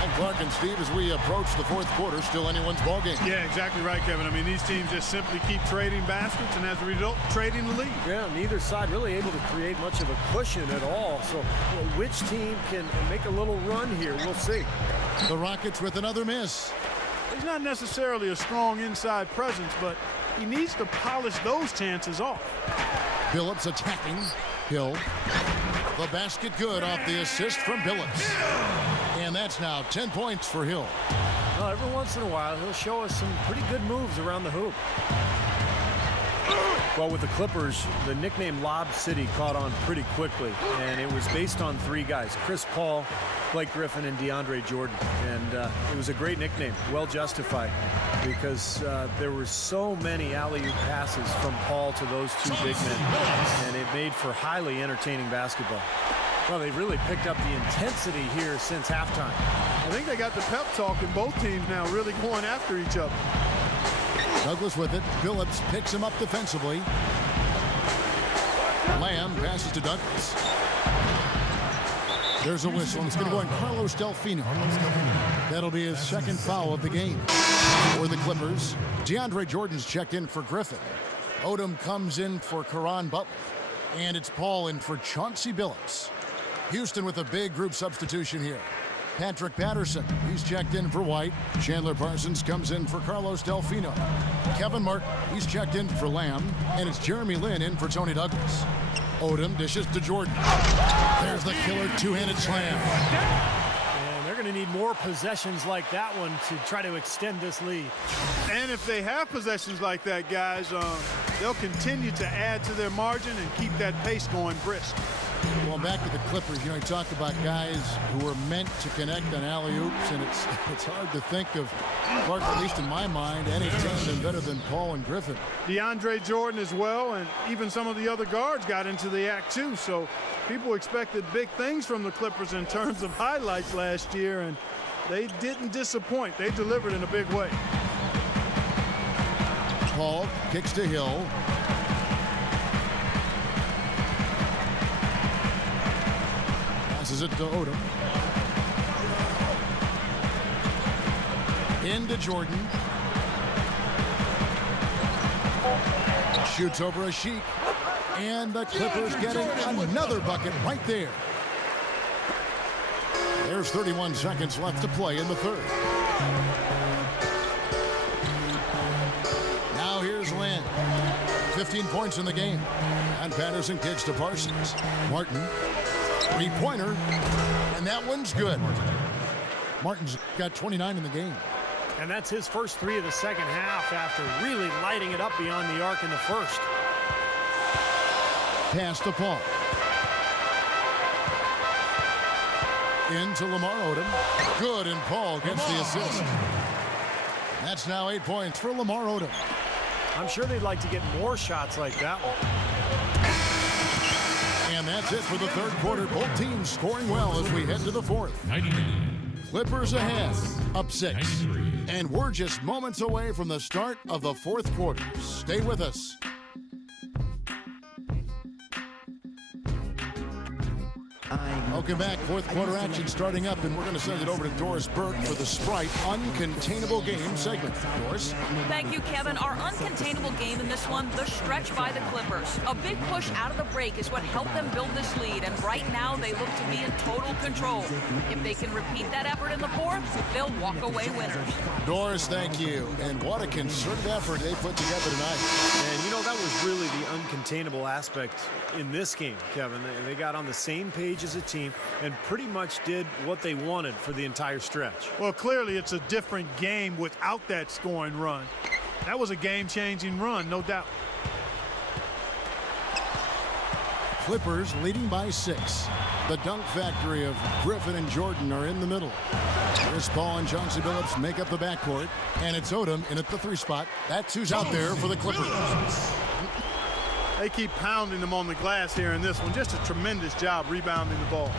And Clark and Steve, as we approach the fourth quarter, still anyone's ball game. Yeah, exactly right, Kevin. I mean, these teams just simply keep trading baskets, and as a result, trading the lead. Yeah, neither side really able to create much of a cushion at all. So which team can make a little run here? We'll see. The Rockets with another miss. He's not necessarily a strong inside presence, but he needs to polish those chances off. Billups attacking. Hill. The basket good off the assist from Billups. And that's now 10 points for Hill. Well, every once in a while, he'll show us some pretty good moves around the hoop. Well, with the Clippers, the nickname Lob City caught on pretty quickly, and it was based on 3 guys, Chris Paul, Blake Griffin, and DeAndre Jordan. And it was a great nickname, well justified, because there were so many alley-oop passes from Paul to those 2 big men, and it made for highly entertaining basketball. Well, they really picked up the intensity here since halftime. I think they got the pep talk in both teams now, really going after each other. Douglas with it. Billups picks him up defensively. Lamb passes to Douglas. There's a whistle, and it's going to go on Carlos Delfino. That'll be his second foul of the game. For the Clippers, DeAndre Jordan's checked in for Griffin. Odom comes in for Caron Butler. And it's Paul in for Chauncey Billups. Houston with a big group substitution here. Patrick Patterson, he's checked in for White. Chandler Parsons comes in for Carlos Delfino. Kevin Martin, he's checked in for Lamb. And it's Jeremy Lin in for Tony Douglas. Odom dishes to Jordan. There's the killer 2-handed slam. And they're going to need more possessions like that one to try to extend this lead. And if they have possessions like that, guys, they'll continue to add to their margin and keep that pace going brisk. Well, back to the Clippers, you talk about guys who were meant to connect on alley-oops, and it's hard to think of, Clark, at least in my mind, any team better than Paul and Griffin. DeAndre Jordan as well, and even some of the other guards got into the act too. So people expected big things from the Clippers in terms of highlights last year, and they didn't disappoint. They delivered in a big way. Paul kicks to Hill. Passes it to Odom. Into Jordan. Shoots over a Sheik. And the Clippers getting another bucket right there. There's 31 seconds left to play in the third. Now here's Lynn. 15 points in the game. And Patterson kicks to Parsons. Martin. Three-pointer. And that one's good. Martin's got 29 in the game. And that's his first three of the second half after really lighting it up beyond the arc in the first. Pass to Paul. Into Lamar Odom. Good, and Paul gets the assist. That's now 8 points for Lamar Odom. I'm sure they'd like to get more shots like that one. And that's it for the third quarter. Both teams scoring well as we head to the fourth. 99. Clippers ahead, up 6. 93. And we're just moments away from the start of the fourth quarter. Stay with us. Welcome back. Fourth quarter action starting up, and we're going to send it over to Doris Burke for the Sprite Uncontainable Game segment. Doris? Thank you, Kevin. Our uncontainable game in this one, the stretch by the Clippers. A big push out of the break is what helped them build this lead, and right now they look to be in total control. If they can repeat that effort in the fourth, they'll walk away winners. Doris, thank you. And what a concerted effort they put together tonight. And that was really the uncontainable aspect in this game, Kevin. They got on the same page as a team and pretty much did what they wanted for the entire stretch. Well, clearly it's a different game without that scoring run. That was a game-changing run, no doubt. Clippers leading by 6. The dunk factory of Griffin and Jordan are in the middle. Chris Paul and Chauncey Billups make up the backcourt, and it's Odom in at the 3 spot. That's who's out there for the Clippers. They keep pounding them on the glass here in this one. Just a tremendous job rebounding the ball.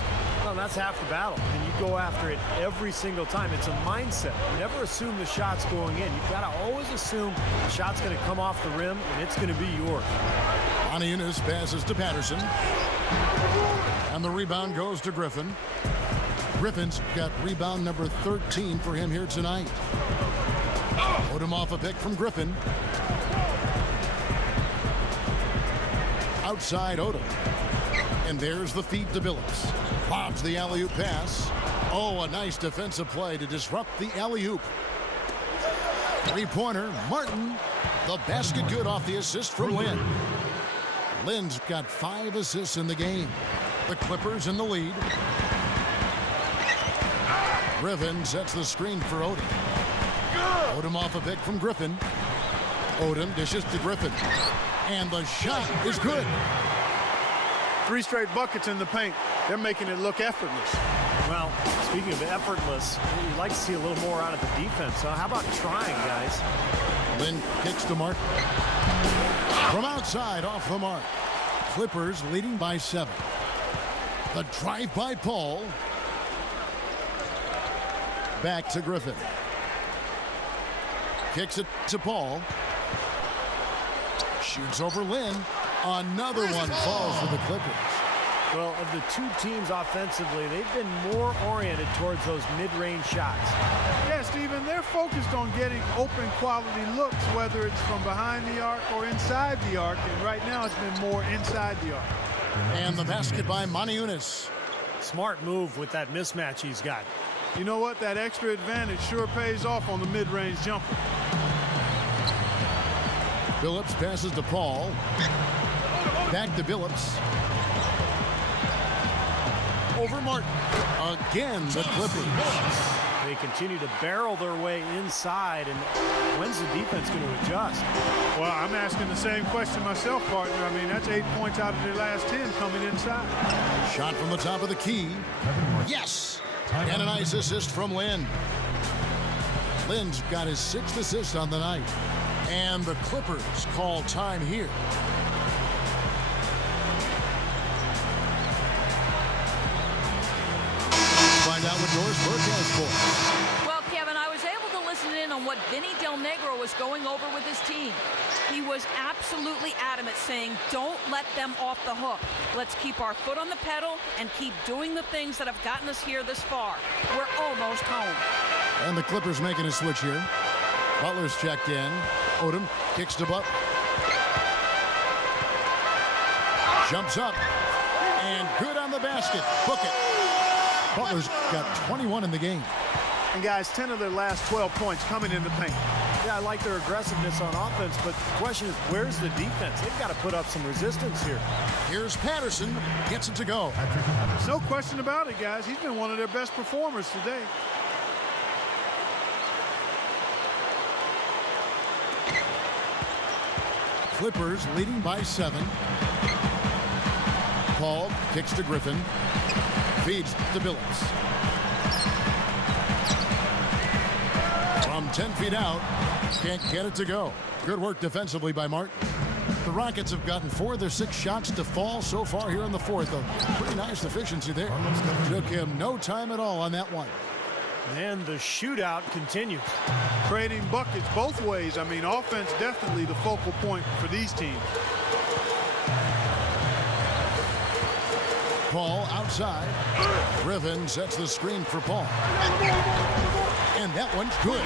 Well, that's half the battle, and you go after it every single time. It's a mindset. You never assume the shot's going in. You've got to always assume the shot's going to come off the rim, and it's going to be yours. Moniunas passes to Patterson. And the rebound goes to Griffin. Griffin's got rebound number 13 for him here tonight. Odom off a pick from Griffin. Outside Odom. And there's the feed to Billups. Lobs the alley-oop pass. Oh, a nice defensive play to disrupt the alley-oop. Three-pointer, Martin. The basket good off the assist from Lynn. Lynn's got 5 assists in the game. The Clippers in the lead. Griffin sets the screen for Odom. Odom off a pick from Griffin. Odom dishes to Griffin. And the shot is good. 3 straight buckets in the paint. They're making it look effortless. Well, speaking of effortless, you'd like to see a little more out of the defense. So how about trying, guys? Lynn kicks to Mark. From outside, off the mark. Clippers leading by 7. The drive by Paul. Back to Griffin. Kicks it to Paul. Shoots over Lynn. Another one falls for the Clippers. Well, of the two teams offensively, they've been more oriented towards those mid-range shots. Yeah, Steven, they're focused on getting open quality looks, whether it's from behind the arc or inside the arc. And right now it's been more inside the arc. And the basket by Moniunas. Smart move with that mismatch he's got. You know what? That extra advantage sure pays off on the mid-range jumper. Billups passes to Paul. Back to Billups. Over Martin. Again, the Clippers. They continue to barrel their way inside, and when's the defense going to adjust? Well, I'm asking the same question myself, partner. I mean, that's 8 points out of their last 10 coming inside. Shot from the top of the key. Yes! And a nice assist from Lynn. Lynn's got his 6th assist on the night. And the Clippers call time here. Find out what Doris Burke has for. Well, Kevin, I was able to listen in on what Vinny Del Negro was going over with his team. He was absolutely adamant, saying, don't let them off the hook. Let's keep our foot on the pedal and keep doing the things that have gotten us here this far. We're almost home. And the Clippers making a switch here. Butler's checked in. Odom kicks to Butler. Jumps up. And good on the basket. Book it. Butler's got 21 in the game. And guys, 10 of their last 12 points coming in the paint. Yeah, I like their aggressiveness on offense, but the question is, where's the defense? They've got to put up some resistance here. Here's Patterson. Gets it to go. No question about it, guys. He's been one of their best performers today. Clippers leading by 7. Paul kicks to Griffin. Feeds to Billups. From 10 feet out. Can't get it to go. Good work defensively by Martin. The Rockets have gotten 4 of their 6 shots to fall so far here in the 4th. A pretty nice efficiency there. Took him no time at all on that one. And the shootout continues. Creating buckets both ways. I mean, offense definitely the focal point for these teams. Paul outside. Griffin sets the screen for Paul. And that one's good.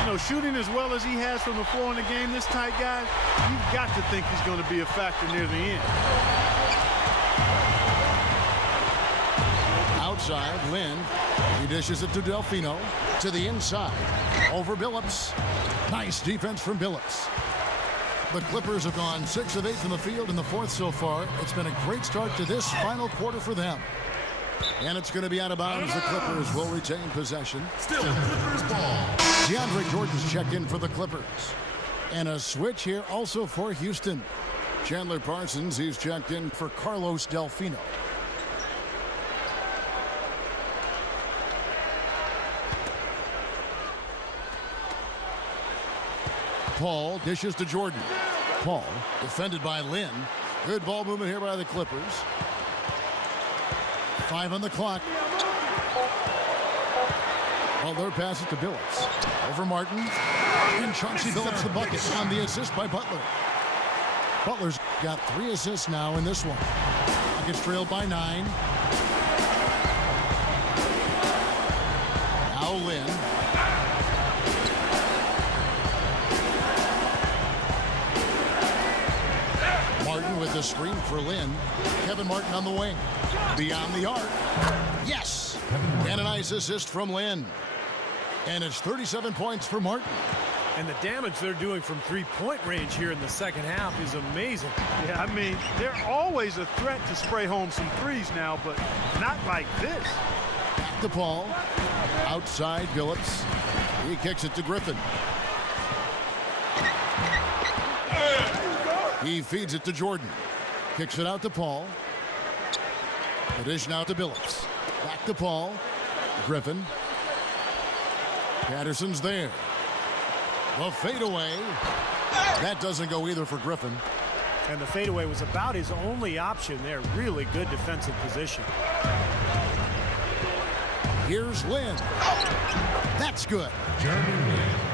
You know, shooting as well as he has from the floor in the game, this tight guy, you've got to think he's going to be a factor near the end. Outside, Lynn. He dishes it to Delfino. To the inside. Over Billups. Nice defense from Billups. The Clippers have gone 6 of 8 from the field in the 4th so far. It's been a great start to this final quarter for them. And it's going to be out of bounds. The Clippers will retain possession. Still Clippers ball. DeAndre Jordan's checked in for the Clippers. And a switch here also for Houston. Chandler Parsons, he's checked in for Carlos Delfino. Paul dishes to Jordan. Paul defended by Lynn. Good ball movement here by the Clippers. 5 on the clock. Butler passes to Billups. Over Martin. And Chauncey Billups the bucket on the assist by Butler. Butler's got 3 assists now in this one. Rockets trailed by 9. Now Lynn. Martin with the screen for Lynn. Kevin Martin on the wing. Beyond the arc. Yes! And a nice assist from Lynn. And it's 37 points for Martin. And the damage they're doing from three-point range here in the second half is amazing. Yeah, I mean, they're always a threat to spray home some threes now, but not like this. Back to Paul. Outside Billups. He kicks it to Griffin. He feeds it to Jordan. Kicks it out to Paul. The dish now to Billups. Back to Paul. Griffin. Patterson's there. The fadeaway. That doesn't go either for Griffin. And the fadeaway was about his only option there. Really good defensive position. Here's Lynn. That's good.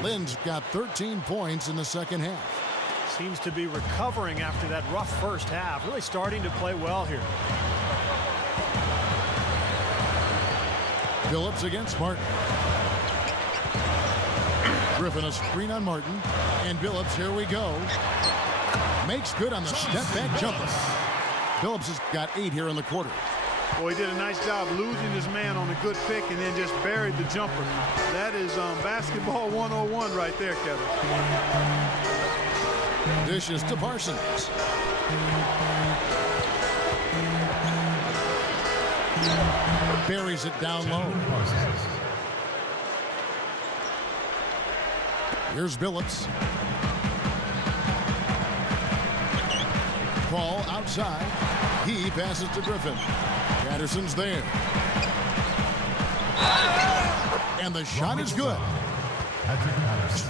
Lynn's got 13 points in the second half. Seems to be recovering after that rough first half. Really starting to play well here. Billups against Martin. Griffin a screen on Martin. And Billups, here we go. Makes good on the step-back jumper. Billups has got 8 here in the quarter. Boy, he did a nice job losing his man on a good pick and then just buried the jumper. That is basketball 101 right there, Kevin. Dishes to Parsons. Buries it down low. Here's Billups. Ball outside. He passes to Griffin. Patterson's there. And the shot is good.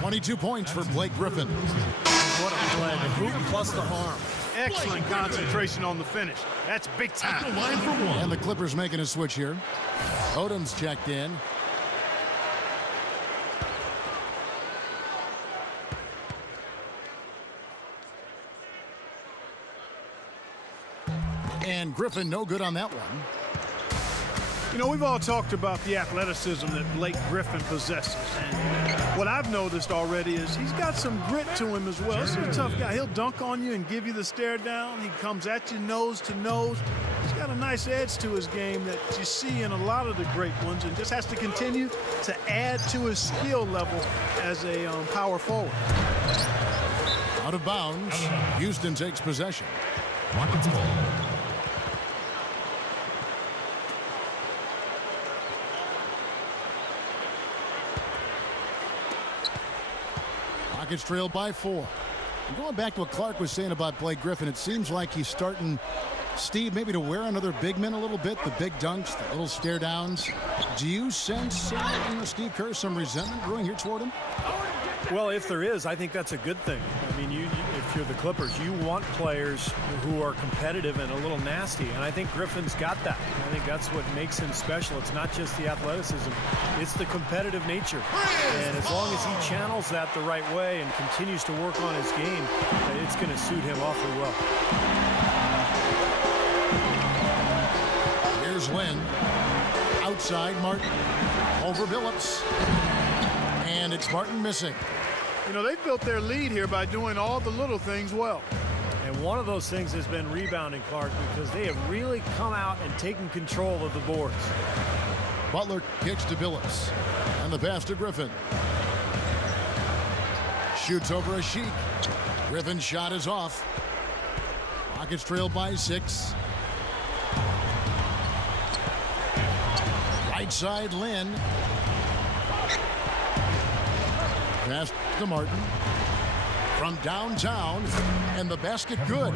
22 points for Blake Griffin. What a play. The hoop plus the harm. Excellent concentration on the finish. That's big time. And the Clippers making a switch here. Odom's checked in. And Griffin no good on that one. You know, we've all talked about the athleticism that Blake Griffin possesses. And what I've noticed already is he's got some grit to him as well. He's a tough guy. He'll dunk on you and give you the stare down. He comes at you nose to nose. He's got a nice edge to his game that you see in a lot of the great ones, and just has to continue to add to his skill level as a power forward. Out of bounds. Houston takes possession. Rockets ball. Rockets trail by 4. And going back to what Clark was saying about Blake Griffin, it seems like he's starting, Steve, maybe to wear on other big men a little bit, the big dunks, the little stare downs. Do you sense, Steve Kerr, some resentment brewing here toward him? Well, if there is, I think that's a good thing. I mean, if you're the Clippers, you want players who are competitive and a little nasty, and I think Griffin's got that. I think that's what makes him special. It's not just the athleticism, it's the competitive nature. And as long as he channels that the right way and continues to work on his game, it's going to suit him awfully well. Here's Lynn. Outside, Martin. Over Billups. And it's Martin missing. You know, they've built their lead here by doing all the little things well. And one of those things has been rebounding, Clark, because they have really come out and taken control of the boards. Butler kicks to Billups. And the pass to Griffin. Shoots over a Sheik. Griffin's shot is off. Rockets trail by 6. Right side, Lynn. Pass to Martin. From downtown. And the basket good.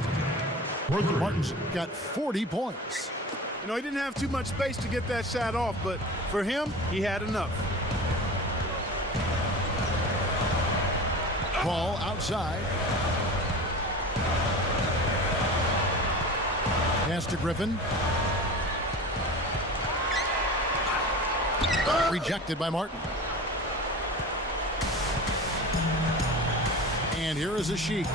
Martin's got 40 points. You know, he didn't have too much space to get that shot off, but for him, he had enough. Ball outside. Pass to Griffin. Rejected by Martin. And here is a Sheik.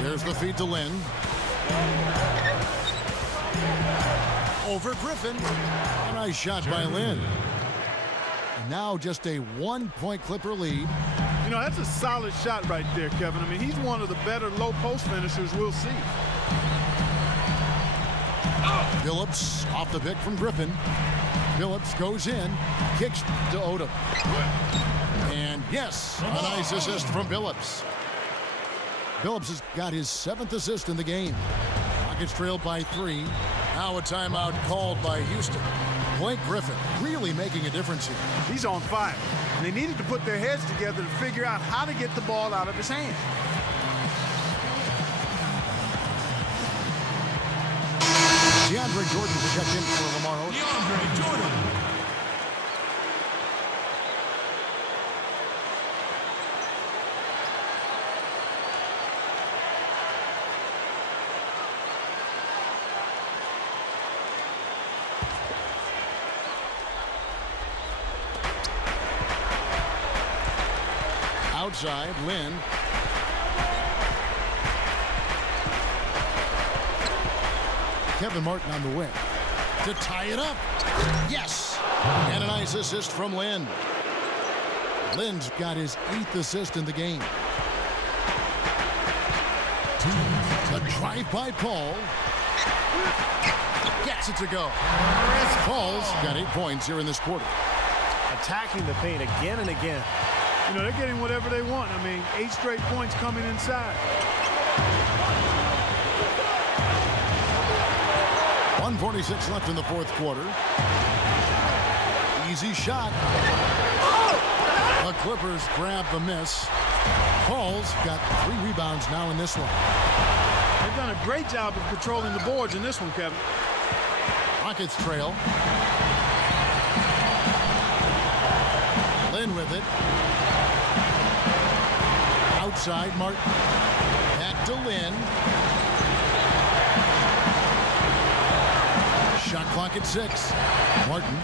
There's the feed to Lynn. Over Griffin. A nice shot by Lynn. And now just a 1-point Clipper lead. You know, that's a solid shot right there, Kevin. I mean, he's one of the better low post finishers we'll see. Billups off the pick from Griffin. Billups goes in, kicks to Odom. And yes, a nice assist from Billups. Billups has got his 7th assist in the game. Rockets trailed by 3. Now a timeout called by Houston. Blake Griffin really making a difference here. He's on fire. And they needed to put their heads together to figure out how to get the ball out of his hand. DeAndre Jordan's checked in for Lamar Odom. DeAndre Jordan. Outside, Lynn. Kevin Martin on the wing to tie it up. Yes! And a nice assist from Lynn. Lynn's got his 8th assist in the game. A drive by Paul. Gets it to go. Paul's got 8 points here in this quarter. Attacking the paint again and again. You know, they're getting whatever they want. I mean, 8 straight points coming inside. 1:46 left in the 4th quarter. Easy shot. The Clippers grab the miss. Paul's got 3 rebounds now in this one. They've done a great job of controlling the boards in this one, Kevin. Rockets trail. Lynn with it. Outside, Martin. Back to Lynn. Shot clock at 6. Martin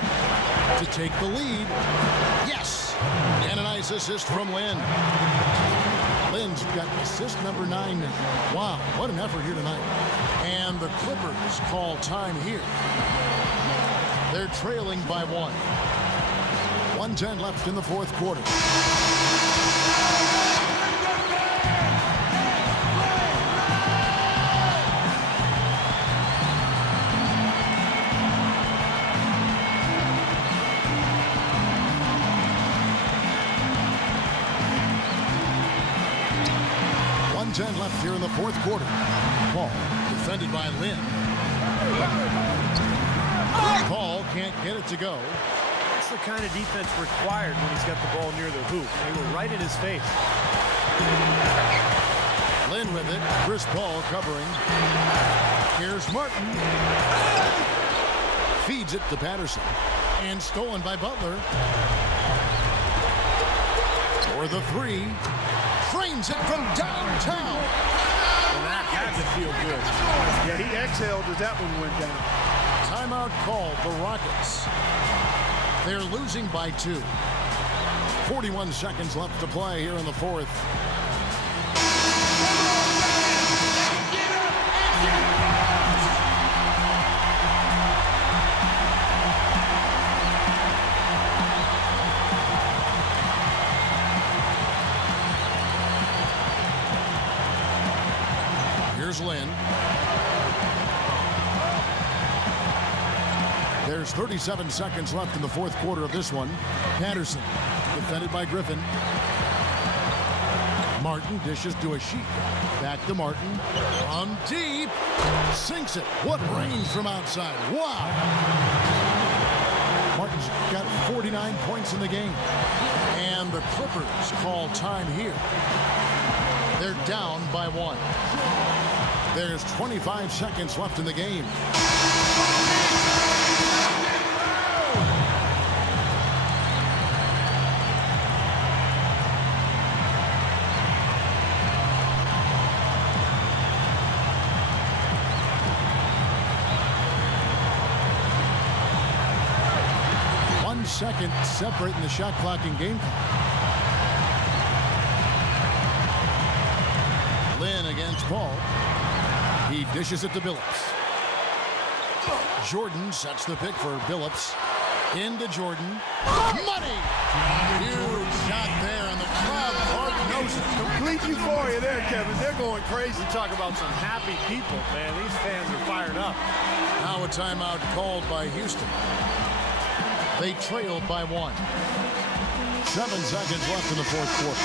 to take the lead. Yes! And a nice assist from Lynn. Lynn's got assist number 9 now. Wow, what an effort here tonight. And the Clippers call time here. They're trailing by 1. 1:10 left in the fourth quarter. Left here in the fourth quarter. Paul defended by Lynn. Paul can't get it to go. That's the kind of defense required when he's got the ball near the hoop. They were right in his face. Lynn with it. Chris Paul covering. Here's Martin. Feeds it to Patterson. And stolen by Butler. For the 3. Frames it from downtown. Well, that had to feel good. Yeah, he exhaled as that one went down. Timeout called the Rockets. They're losing by 2. 41 seconds left to play here in the fourth. Here's Lynn. There's 37 seconds left in the fourth quarter of this one. Patterson, defended by Griffin. Martin dishes to a sheet. Back to Martin. From deep. Sinks it. What range from outside. Wow. Martin's got 49 points in the game. And the Clippers call time here. They're down by 1. There's 25 seconds left in the game. Second separating the shot clock and game clock. Lynn against Paul. He dishes it to Billups. Jordan sets the pick for Billups. Into Jordan. Money! Huge shot there, and the crowd knows it. Complete euphoria there, Kevin. They're going crazy. You talk about some happy people, man. These fans are fired up. Now a timeout called by Houston. They trailed by 1. 7 seconds left in the fourth quarter.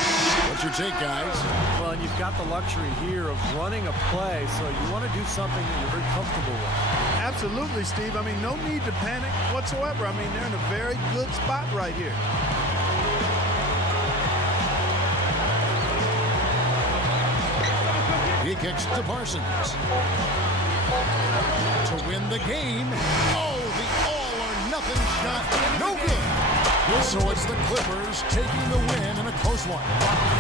What's your take, guys? Well, you've got the luxury here of running a play, so you want to do something that you're very comfortable with. Absolutely, Steve. I mean, no need to panic whatsoever. I mean, they're in a very good spot right here. He kicks to Parsons. To win the game. Oh, the all-or-nothing shot. No good. So it's the Clippers taking the win in a close one.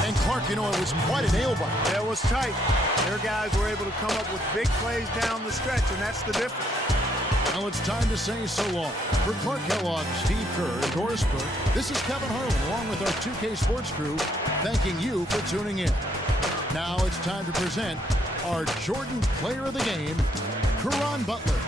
And Clark, you know, it was quite a nail-biter. Yeah, it was tight. Their guys were able to come up with big plays down the stretch, and that's the difference. Now it's time to say so long. For Clark Kellogg, Steve Kerr, and Doris Burke, this is Kevin Harlan, along with our 2K Sports crew, thanking you for tuning in. Now it's time to present our Jordan Player of the Game, Caron Butler.